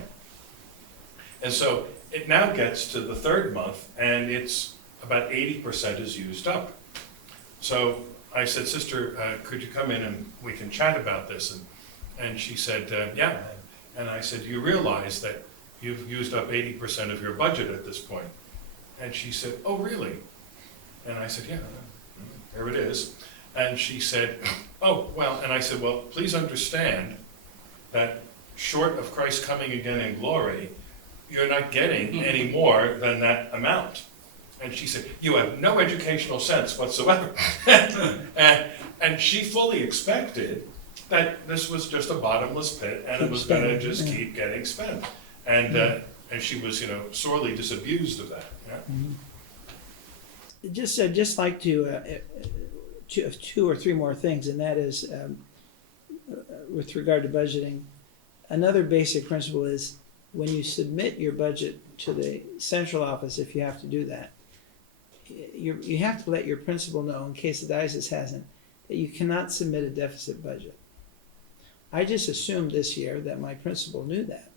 And so it now gets to the 3rd month, and it's about 80% is used up. So I said, Sister, could you come in and we can chat about this? And she said, yeah. And I said, you realize that you've used up 80% of your budget at this point? And she said, oh, really? And I said, yeah, there it is. And she said, oh, well, and I said, well, please understand that short of Christ coming again in glory, you're not getting any more than that amount. And she said, you have no educational sense whatsoever. and she fully expected that this was just a bottomless pit and it was going to just keep getting spent. And she was, sorely disabused of that. Yeah? Mm-hmm. Just like to 2 or 3 more things, and that is with regard to budgeting. Another basic principle is when you submit your budget to the central office, if you have to do that, you have to let your principal know, in case the diocese hasn't, that you cannot submit a deficit budget. I just assumed this year that my principal knew that.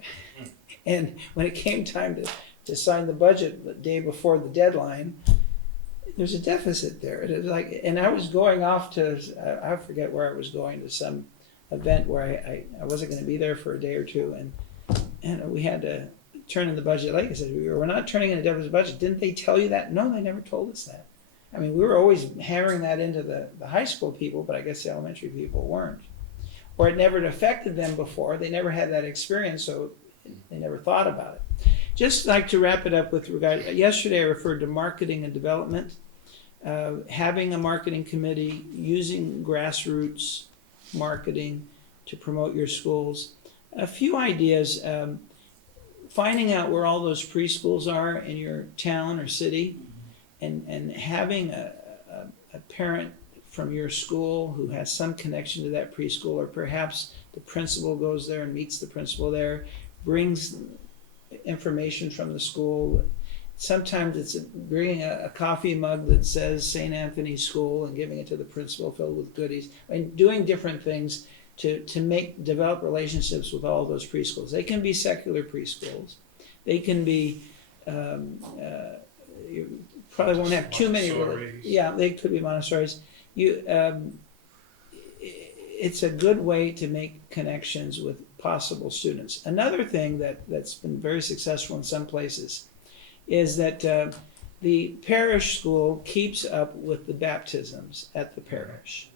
And when it came time to sign the budget the day before the deadline, there's a deficit there. It was like, and I was going off to, I forget where I was going, to some event where I wasn't going to be there for a day or two, and we had to turn in the budget. Like I said, we're not turning in a deficit budget. Didn't they tell you that? No, they never told us that. I mean, we were always hammering that into the high school people, but I guess the elementary people weren't. Or it never affected them before. They never had that experience, so they never thought about it. Just like to wrap it up with regard, yesterday I referred to marketing and development. Having a marketing committee, using grassroots marketing to promote your schools. A few ideas, finding out where all those preschools are in your town or city, and having a parent from your school who has some connection to that preschool, or perhaps the principal goes there and meets the principal there, brings information from the school. Sometimes it's bringing a coffee mug that says St. Anthony's School and giving it to the principal filled with goodies. I mean, doing different things to develop relationships with all those preschools. They can be secular preschools. They can be, you probably won't have too many. Yeah, they could be Montessori's. It's a good way to make connections with possible students. Another thing that's been very successful in some places is that the parish school keeps up with the baptisms at the parish.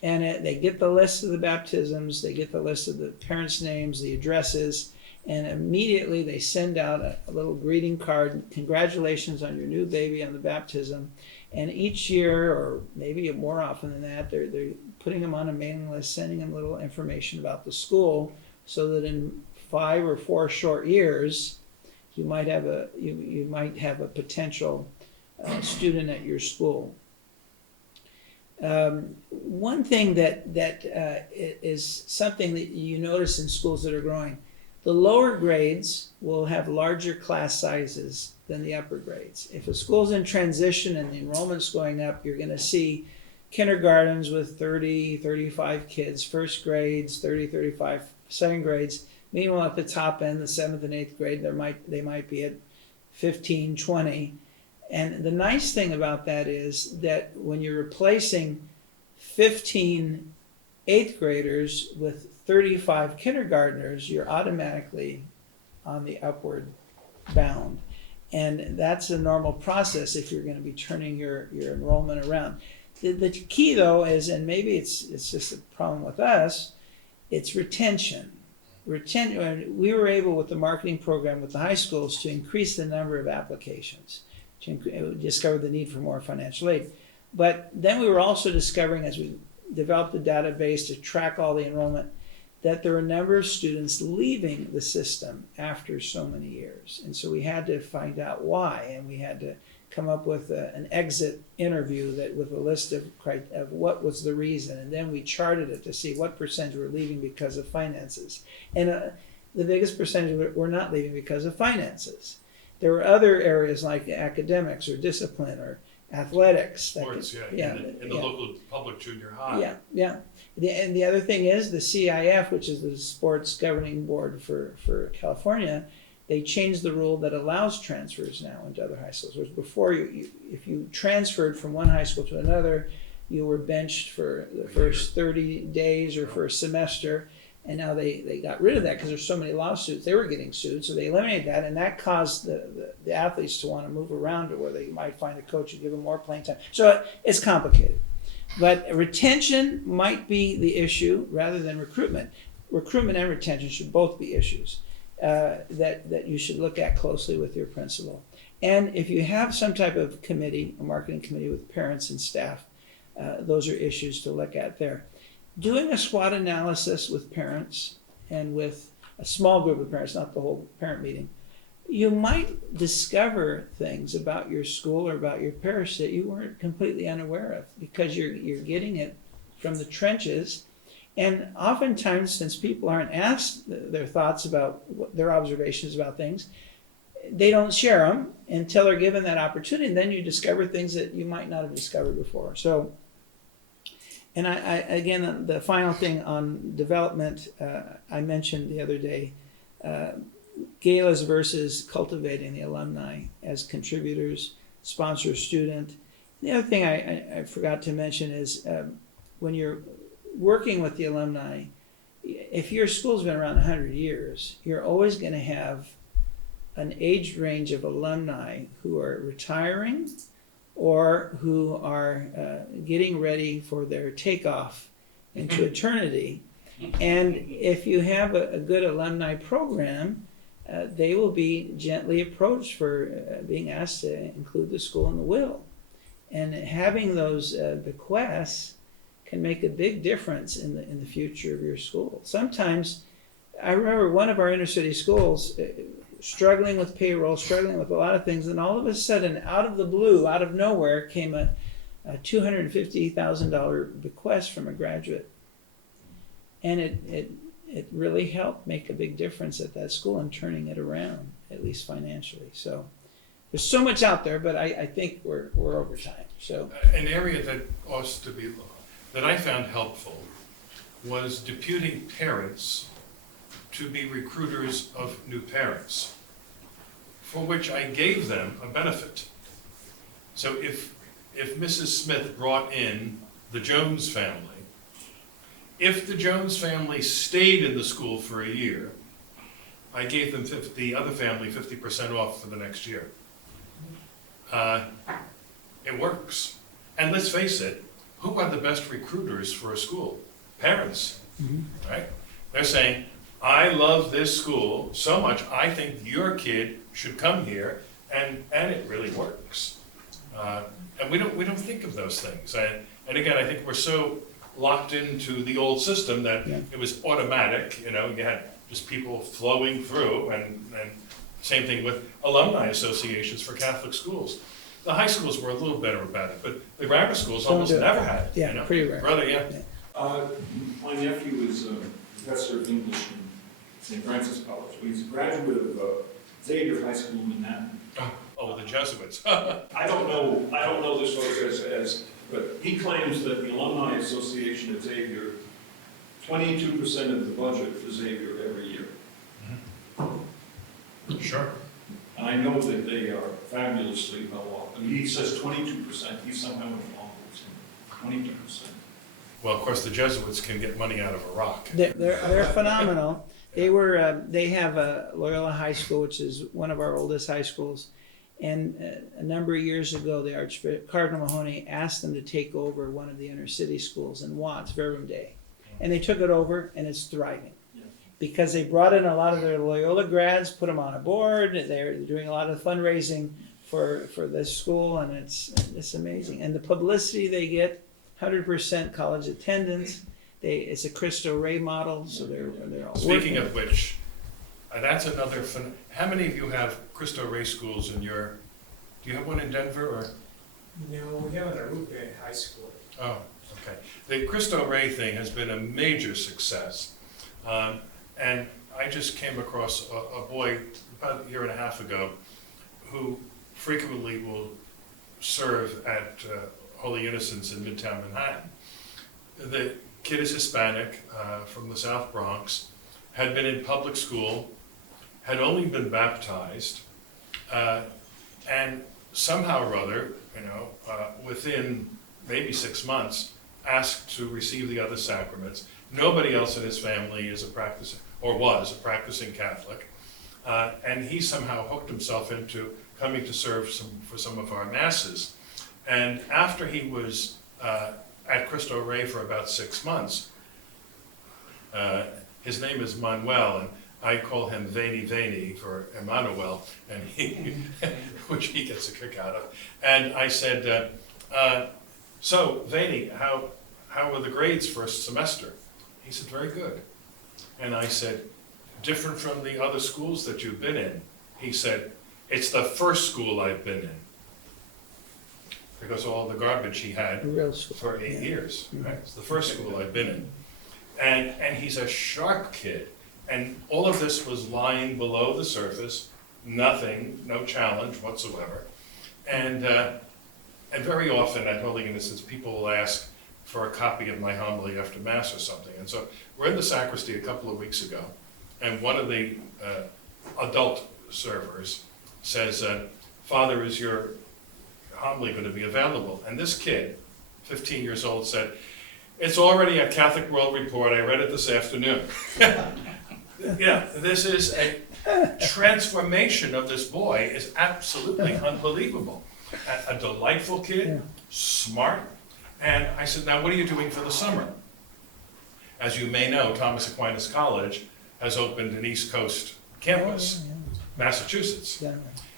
And they get the list of the baptisms, they get the list of the parents' names, the addresses, and immediately they send out a little greeting card, congratulations on your new baby on the baptism. And each year, or maybe more often than that, they're putting them on a mailing list, sending them little information about the school, so that in 5 or 4 short years, you might have a potential student at your school. One thing that is something that you notice in schools that are growing, the lower grades will have larger class sizes than the upper grades. If a school's in transition and the enrollment's going up, you're going to see kindergartens with 30, 35 kids, first grades, 30, 35, second grades. Meanwhile, at the top end, the 7th and 8th grade, they might be at 15, 20. And the nice thing about that is that when you're replacing 15 8th graders with 35 kindergartners, you're automatically on the upward bound. And that's a normal process if you're going to be turning your enrollment around. The key, though, is, and maybe it's just a problem with us, it's retention. We were able, with the marketing program with the high schools, to increase the number of applications, to discover the need for more financial aid. But then we were also discovering, as we developed the database to track all the enrollment, that there were a number of students leaving the system after so many years. And so we had to find out why, and we had to come up with an exit interview with a list of what was the reason. And then we charted it to see what percentage were leaving because of finances. And the biggest percentage were not leaving because of finances. There were other areas like academics or discipline or athletics. Sports, in the local public junior high. Yeah. And the other thing is the CIF, which is the Sports Governing Board for California, they changed the rule that allows transfers now into other high schools. Whereas before, if you transferred from one high school to another, you were benched for the first 30 days or for a semester. And now they got rid of that because there's so many lawsuits. They were getting sued, so they eliminated that, and that caused the athletes to want to move around to where they might find a coach who give them more playing time. So it's complicated. But retention might be the issue rather than recruitment. Recruitment and retention should both be issues that you should look at closely with your principal. And if you have some type of committee, a marketing committee with parents and staff, those are issues to look at there. Doing a SWOT analysis with parents and with a small group of parents, not the whole parent meeting, you might discover things about your school or about your parish that you weren't completely unaware of, because you're getting it from the trenches. And oftentimes, since people aren't asked their thoughts about their observations about things, they don't share them until they're given that opportunity. And then you discover things that you might not have discovered before. So, and I again, the final thing on development, I mentioned the other day, galas versus cultivating the alumni as contributors, sponsor, student. The other thing I forgot to mention is when you're working with the alumni, if your school's been around 100 years, you're always going to have an age range of alumni who are retiring or who are getting ready for their takeoff into eternity. And if you have a good alumni program, they will be gently approached for being asked to include the school in the will. And having those bequests can make a big difference in the future of your school. Sometimes, I remember one of our inner city schools struggling with payroll, struggling with a lot of things, and all of a sudden, out of the blue, out of nowhere, came a a $250,000 bequest from a graduate. And it really helped make a big difference at that school in turning it around, at least financially. So there's so much out there, but I think we're over time. So An area that ought to be, that I found helpful was deputing parents to be recruiters of new parents, for which I gave them a benefit. So if Mrs. Smith brought in the Jones family, if the Jones family stayed in the school for a year, I gave them the other family 50% off for the next year. It works. And let's face it, who are the best recruiters for a school? Parents, right? They're saying, I love this school so much, I think your kid should come here, and it really works. And we don't think of those things. And again, I think we're so locked into the old system that it was automatic, you had just people flowing through, and same thing with alumni associations for Catholic schools. The high schools were a little better about it, but the grammar schools almost never had it. Yeah, pretty rare. Brother, yeah. My nephew is a professor of English in St. Francis College. He's a graduate of Xavier High School in Manhattan. Oh, the Jesuits. I don't know this folks as, but he claims that the Alumni Association at Xavier, 22% of the budget for Xavier every year. Sure. And I know that they are fabulously well off. I mean, he says 22%, he's somehow involved with 22%. Well, of course, the Jesuits can get money out of a rock. They're phenomenal. They have a Loyola High School, which is one of our oldest high schools. And a number of years ago, the Archbishop Cardinal Mahoney asked them to take over one of the inner city schools in Watts, Verbum Dei. And they took it over, and it's thriving. Because they brought in a lot of their Loyola grads, put them on a board. They're doing a lot of fundraising for this school, and it's amazing. And the publicity they get, 100% college attendance. It's a Cristo Rey model, so they're all Speaking working. of which, that's another how many of you have Cristo Rey schools in your, do you have one in Denver or? No, we have an Aruba High School. Oh, okay. The Cristo Rey thing has been a major success. And I just came across a boy about a year and a half ago who frequently will serve at Holy Innocents in Midtown Manhattan. The kid is Hispanic, from the South Bronx, had been in public school, had only been baptized, and somehow or other, within maybe 6 months, asked to receive the other sacraments. Nobody else in his family is a practicing, or was a practicing Catholic, and he somehow hooked himself into coming to serve for some of our masses. And after he was at Cristo Rey for about 6 months, his name is Manuel, and I call him Veni for Emmanuel, and which he gets a kick out of. And I said, so Veni, how were the grades first semester? He said, very good. And I said, different from the other schools that you've been in? He said, it's the first school I've been in. Because of all the garbage he had for 8 years. Right? It's the first school I've been in. And he's a sharp kid. And all of this was lying below the surface, nothing, no challenge whatsoever. And very often at Holy Innocents, people will ask for a copy of my homily after Mass or something. And so we're in the sacristy a couple of weeks ago, and one of the adult servers says, Father, is your homily going to be available? And this kid, 15 years old, said, it's already a Catholic World Report. I read it this afternoon. Yeah, this is a transformation of this boy is absolutely unbelievable. A delightful kid, smart. And I said, now what are you doing for the summer? As you may know, Thomas Aquinas College has opened an East Coast campus, Massachusetts.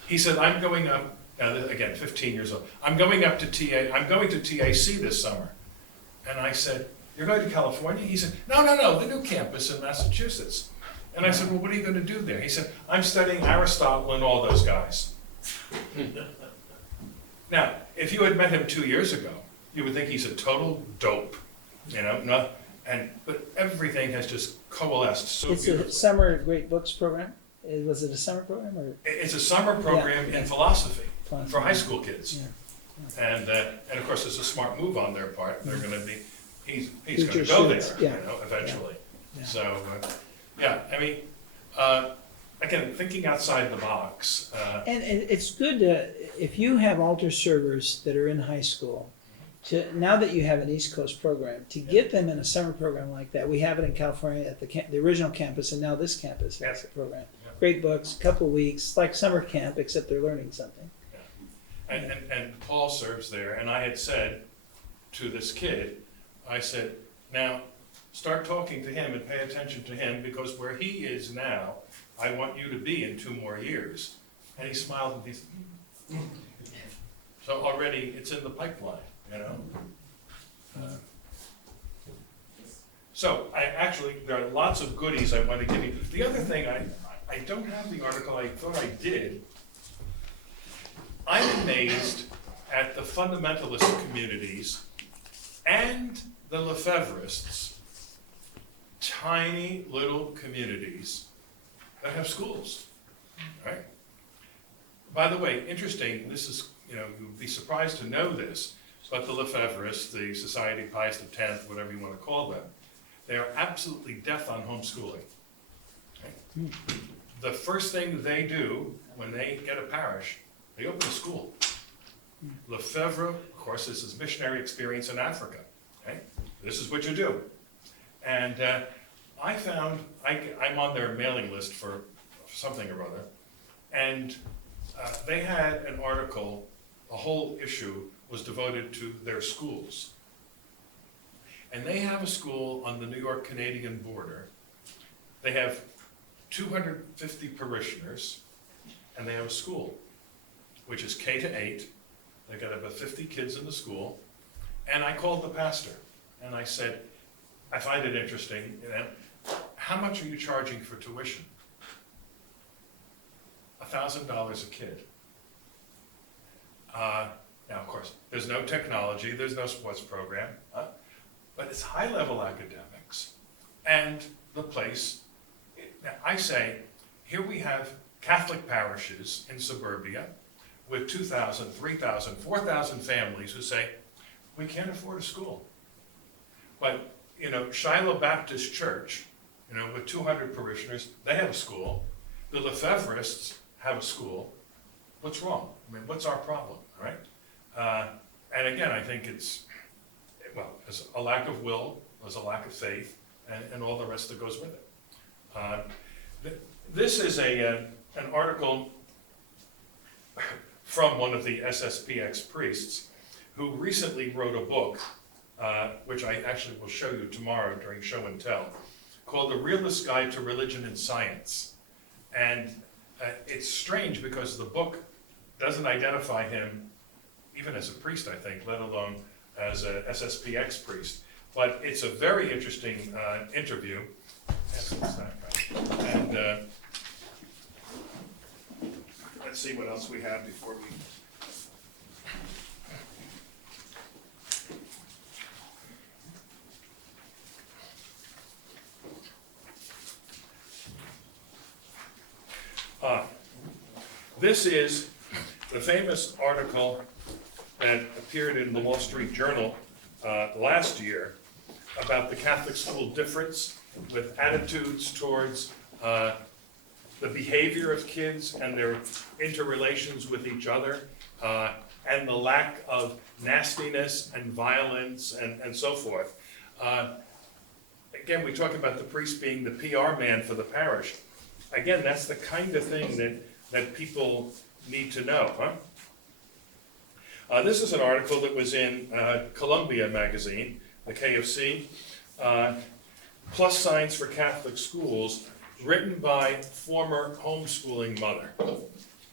He said, I'm going up, again, 15 years old, I'm going to TAC this summer. And I said, you're going to California? He said, no, the new campus in Massachusetts. And I said, well, what are you going to do there? He said, I'm studying Aristotle and all those guys. Now, if you had met him 2 years ago, you would think he's a total dope, you know, but everything has just coalesced so It's beautifully. a summer great books program. Was it a summer program or? It's a summer program Yeah. in philosophy Philosophy. for high school kids. Yeah. And of course, it's a smart move on their part. They're gonna be, he's gonna Future go there, students, you yeah. know, eventually. Yeah. So, yeah, I mean, again, thinking outside the box, And it's good to, if you have altar servers that are in high school, now that you have an East Coast program, to get them in a summer program like that. We have it in California at the original campus, and now this campus has a program. Yeah. Great books, couple weeks, like summer camp, except they're learning something. and Paul serves there, and I had said to this kid, I said, now, start talking to him and pay attention to him, because where he is now, I want you to be in 2 more years. And he smiled and he said, so already it's in the pipeline, you know? So there are lots of goodies I want to give you. The other thing, I don't have the article, I thought I did. I'm amazed at the fundamentalist communities and the Lefebvrists, tiny little communities that have schools, right? By the way, interesting, this is, you'd be surprised to know this, but the Lefebvrists, the Society Pius X, whatever you want to call them, they are absolutely death on homeschooling. Okay? The first thing they do when they get a parish, they open a school. Lefebvre, of course, this is missionary experience in Africa. Okay? This is what you do. And I found, I'm on their mailing list for something or other, and they had an article, a whole issue was devoted to their schools. And they have a school on the New York-Canadian border. They have 250 parishioners, and they have a school, which is K-8. They've got about 50 kids in the school. And I called the pastor, and I said, I find it interesting, how much are you charging for tuition? $1,000 a kid. Now, of course, there's no technology, there's no sports program, but it's high-level academics. And the place, now I say, here we have Catholic parishes in suburbia with 2,000, 3,000, 4,000 families who say, we can't afford a school. But, Shiloh Baptist Church, with 200 parishioners, they have a school. The Lefebvrists have a school. What's wrong? I mean, what's our problem, all right? And again, I think it's, there's a lack of will, there's a lack of faith, and all the rest that goes with it. This is an article from one of the SSPX priests who recently wrote a book, which I actually will show you tomorrow during show and tell, called The Realist Guide to Religion and Science. And it's strange because the book doesn't identify him even as a priest, I think, let alone as a SSPX priest. But it's a very interesting interview. Yes, it's that guy. And let's see what else we have before we... This is the famous article that appeared in the Wall Street Journal last year about the Catholic school difference with attitudes towards the behavior of kids and their interrelations with each other, and the lack of nastiness and violence and so forth. Again, we talk about the priest being the PR man for the parish. Again, that's the kind of thing that people need to know, huh? This is an article that was in Columbia magazine, the KFC, Plus Signs for Catholic Schools, written by former homeschooling mother,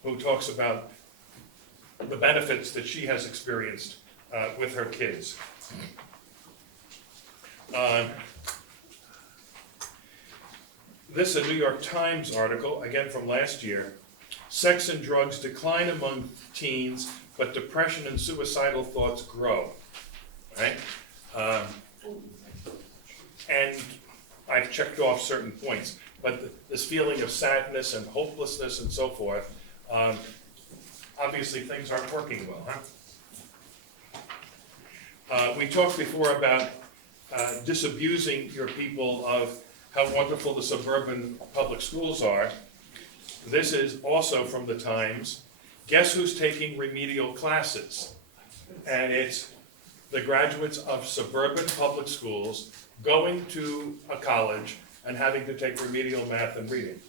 who talks about the benefits that she has experienced with her kids. This is a New York Times article, again from last year. Sex and drugs decline among teens, but depression and suicidal thoughts grow. checked off certain points. But this feeling of sadness and hopelessness and so forth, obviously things aren't working well, huh? We talked before about disabusing your people of how wonderful the suburban public schools are. This is also from the Times. Guess who's taking remedial classes? And it's the graduates of suburban public schools going to a college and having to take remedial math and reading.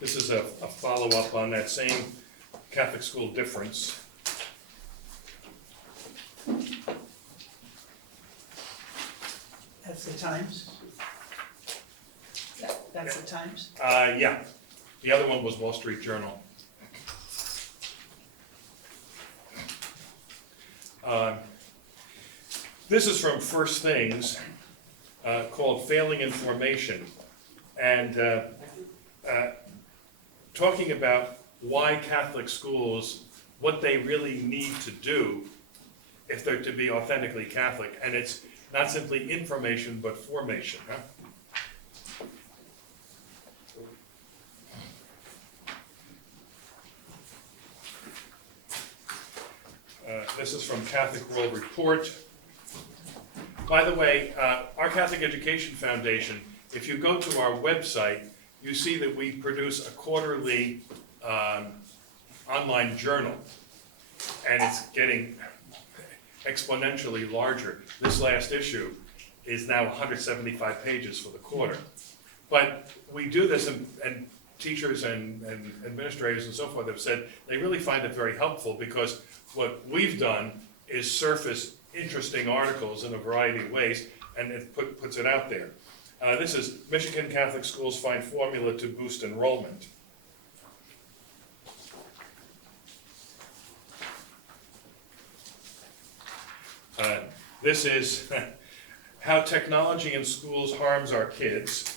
This is a follow-up on that same Catholic school difference. That's the Times? That's the Times? Yeah. The other one was Wall Street Journal. This is from First Things, called Failing in Formation, and talking about why Catholic schools, what they really need to do if they're to be authentically Catholic, and it's not simply information, but formation, huh? This is from Catholic World Report. By the way, our Catholic Education Foundation, if you go to our website, you see that we produce a quarterly online journal, and it's getting exponentially larger. This last issue is now 175 pages for the quarter. But we do this, and teachers and administrators and so forth have said they really find it very helpful, because what we've done is surface interesting articles in a variety of ways, and it puts it out there. This is Michigan Catholic Schools Find Formula to Boost Enrollment. This is how technology in schools harms our kids.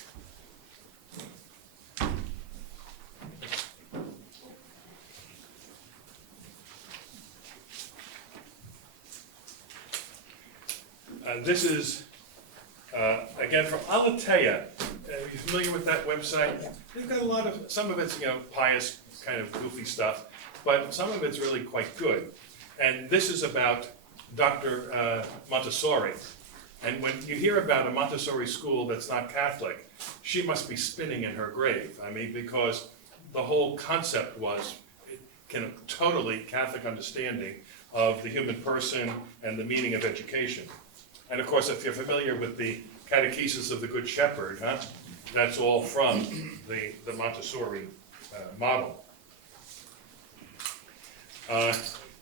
This is, again, from Alatea. Are you familiar with that website? They've got a lot of, some of it's, pious, kind of goofy stuff, but some of it's really quite good. And this is about Dr. Montessori. And when you hear about a Montessori school that's not Catholic, she must be spinning in her grave. I mean, because the whole concept was totally Catholic understanding of the human person and the meaning of education. And of course, if you're familiar with the Catechesis of the Good Shepherd, that's all from the Montessori model.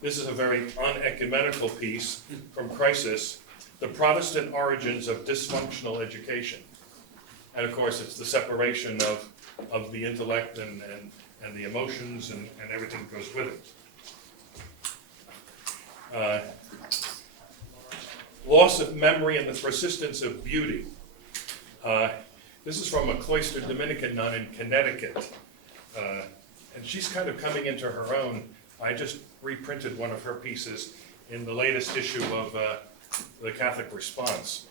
This is a very unecumenical piece from Crisis, The Protestant Origins of Dysfunctional Education. And of course, it's the separation of the intellect and the emotions and everything that goes with it. Loss of memory and the persistence of beauty. This is from a cloistered Dominican nun in Connecticut. And she's kind of coming into her own. I just reprinted one of her pieces in the latest issue of the Catholic Response.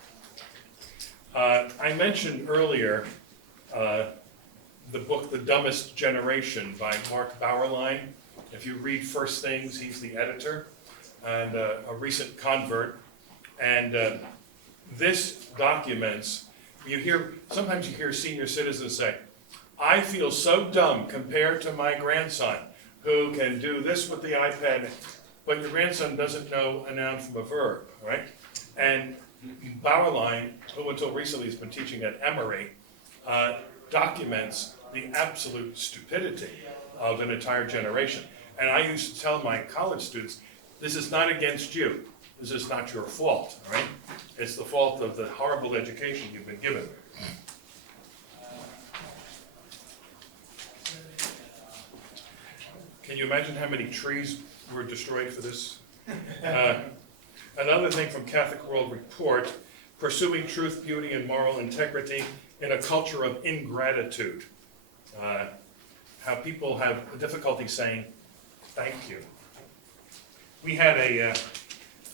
I mentioned earlier the book The Dumbest Generation by Mark Bauerlein. If you read First Things, he's the editor and a recent convert. And this documents, sometimes you hear senior citizens say, I feel so dumb compared to my grandson who can do this with the iPad, but your grandson doesn't know a noun from a verb, right? And Bauerlein, who until recently has been teaching at Emory, documents the absolute stupidity of an entire generation. And I used to tell my college students, this is not against you. This is not your fault, all right? It's the fault of the horrible education you've been given. Can you imagine how many trees were destroyed for this? Another thing from Catholic World Report, Pursuing Truth, Beauty, and Moral Integrity in a Culture of Ingratitude. How people have difficulty saying thank you. we had a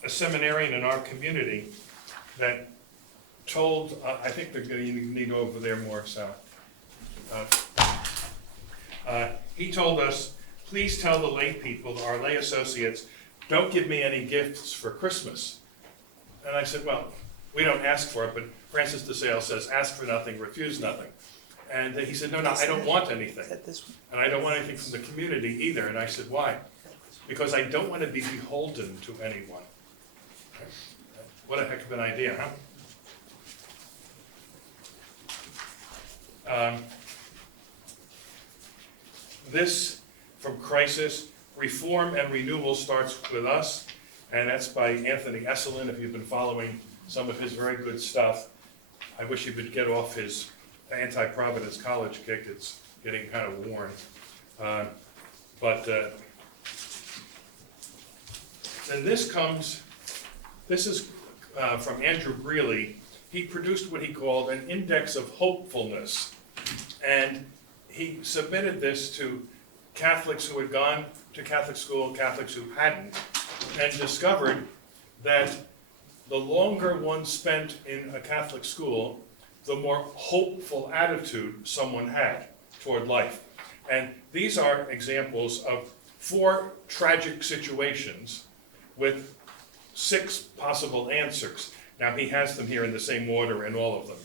seminarian in our community that told, I think they're going to need over there more, so. He told us, please tell the lay people, our lay associates, don't give me any gifts for Christmas. And I said, well, we don't ask for it, but Francis de Sales says, ask for nothing, refuse nothing. And he said, no, I don't want anything. Is that this one? And I don't want anything from the community either. And I said, why? Because I don't want to be beholden to anyone. What a heck of an idea, huh? This, from Crisis, Reform and Renewal starts with us, and that's by Anthony Esselin, if you've been following some of his very good stuff. I wish he would get off his anti-Providence College kick, it's getting kind of worn. Then this is from Andrew Greeley. He produced what he called an index of hopefulness. And he submitted this to Catholics who had gone to Catholic school, Catholics who hadn't, and discovered that the longer one spent in a Catholic school, the more hopeful attitude someone had toward life. And these are examples of 4 tragic situations with 6 possible answers. Now, he has them here in the same order in all of them,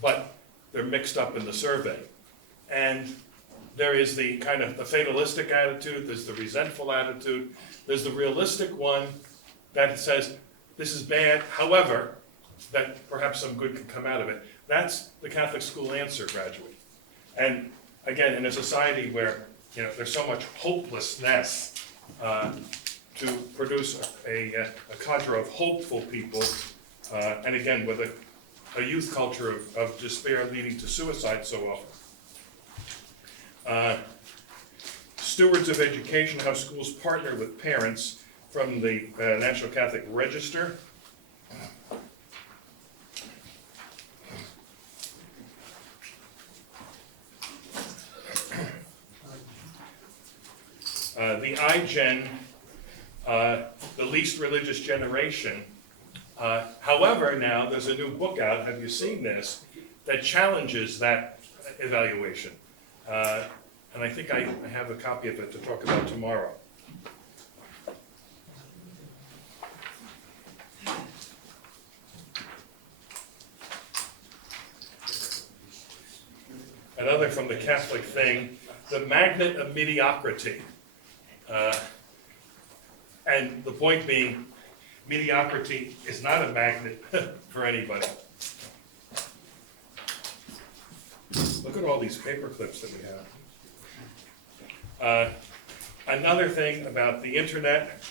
but they're mixed up in the survey. And there is the kind of the fatalistic attitude, there's the resentful attitude, there's the realistic one that says, this is bad, however, that perhaps some good can come out of it. That's the Catholic school answer gradually. And again, in a society where there's so much hopelessness, to produce a cadre of hopeful people, and again, with a youth culture of despair leading to suicide so often. Stewards of Education, how schools partner with parents, from the National Catholic Register. The iGen, the least religious generation. However, now there's a new book out, have you seen this, that challenges that evaluation. And I think I have a copy of it to talk about tomorrow. Another from the Catholic thing, the magnet of mediocrity. And the point being, mediocrity is not a magnet for anybody. Look at all these paper clips that we have. Another thing about the internet,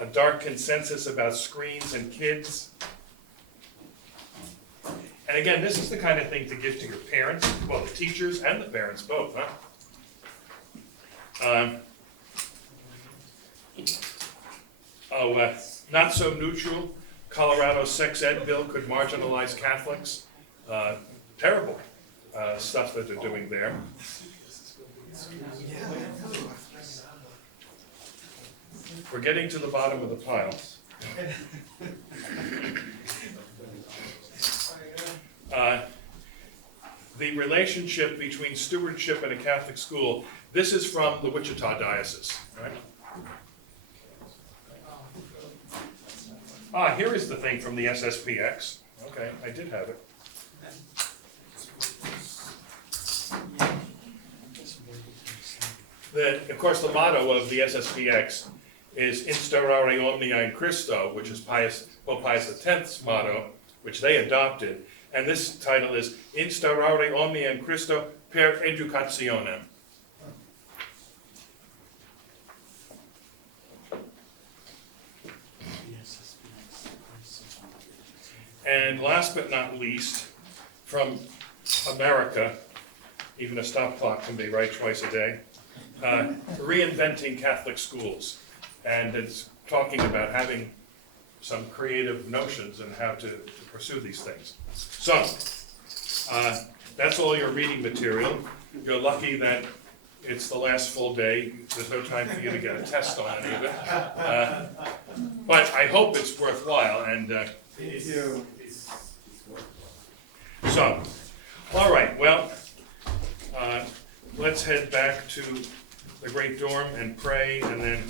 a dark consensus about screens and kids. And again, this is the kind of thing to give to your parents, well, the teachers and the parents both, huh? Not so neutral, Colorado's sex ed bill could marginalize Catholics. Terrible stuff that they're doing there. We're getting to the bottom of the pile. The relationship between stewardship and a Catholic school, this is from the Wichita Diocese, right? Here is the thing from the SSPX. Okay, I did have it. Of course, the motto of the SSPX is Instaurare Omnia in Christo, which is Pope Pius X's motto, which they adopted. And this title is Instaurare Omnia in Christo per Educationem. And last but not least, from America, even a stop clock can be right twice a day, Reinventing Catholic Schools. And it's talking about having some creative notions and how to pursue these things. So, that's all your reading material. You're lucky that it's the last full day. There's no time for you to get a test on any of it. But I hope it's worthwhile, and so, all right, well, let's head back to the great dorm and pray, and then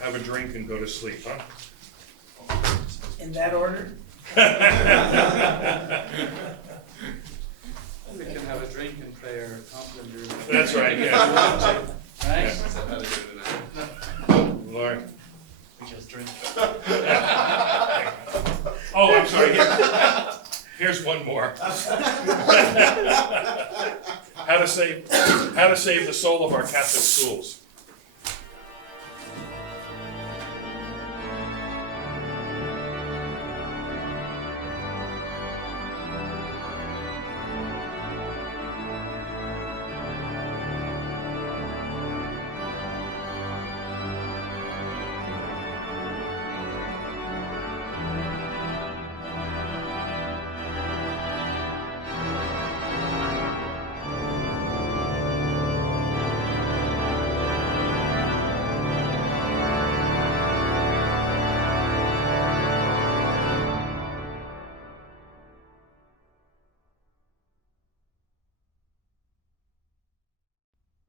have a drink and go to sleep, huh? In that order? We can have a drink and pray our compliment. That's right, yeah. Right? Lord. We just drink. Oh, I'm sorry. Here's one more. How to save the soul of our Catholic schools.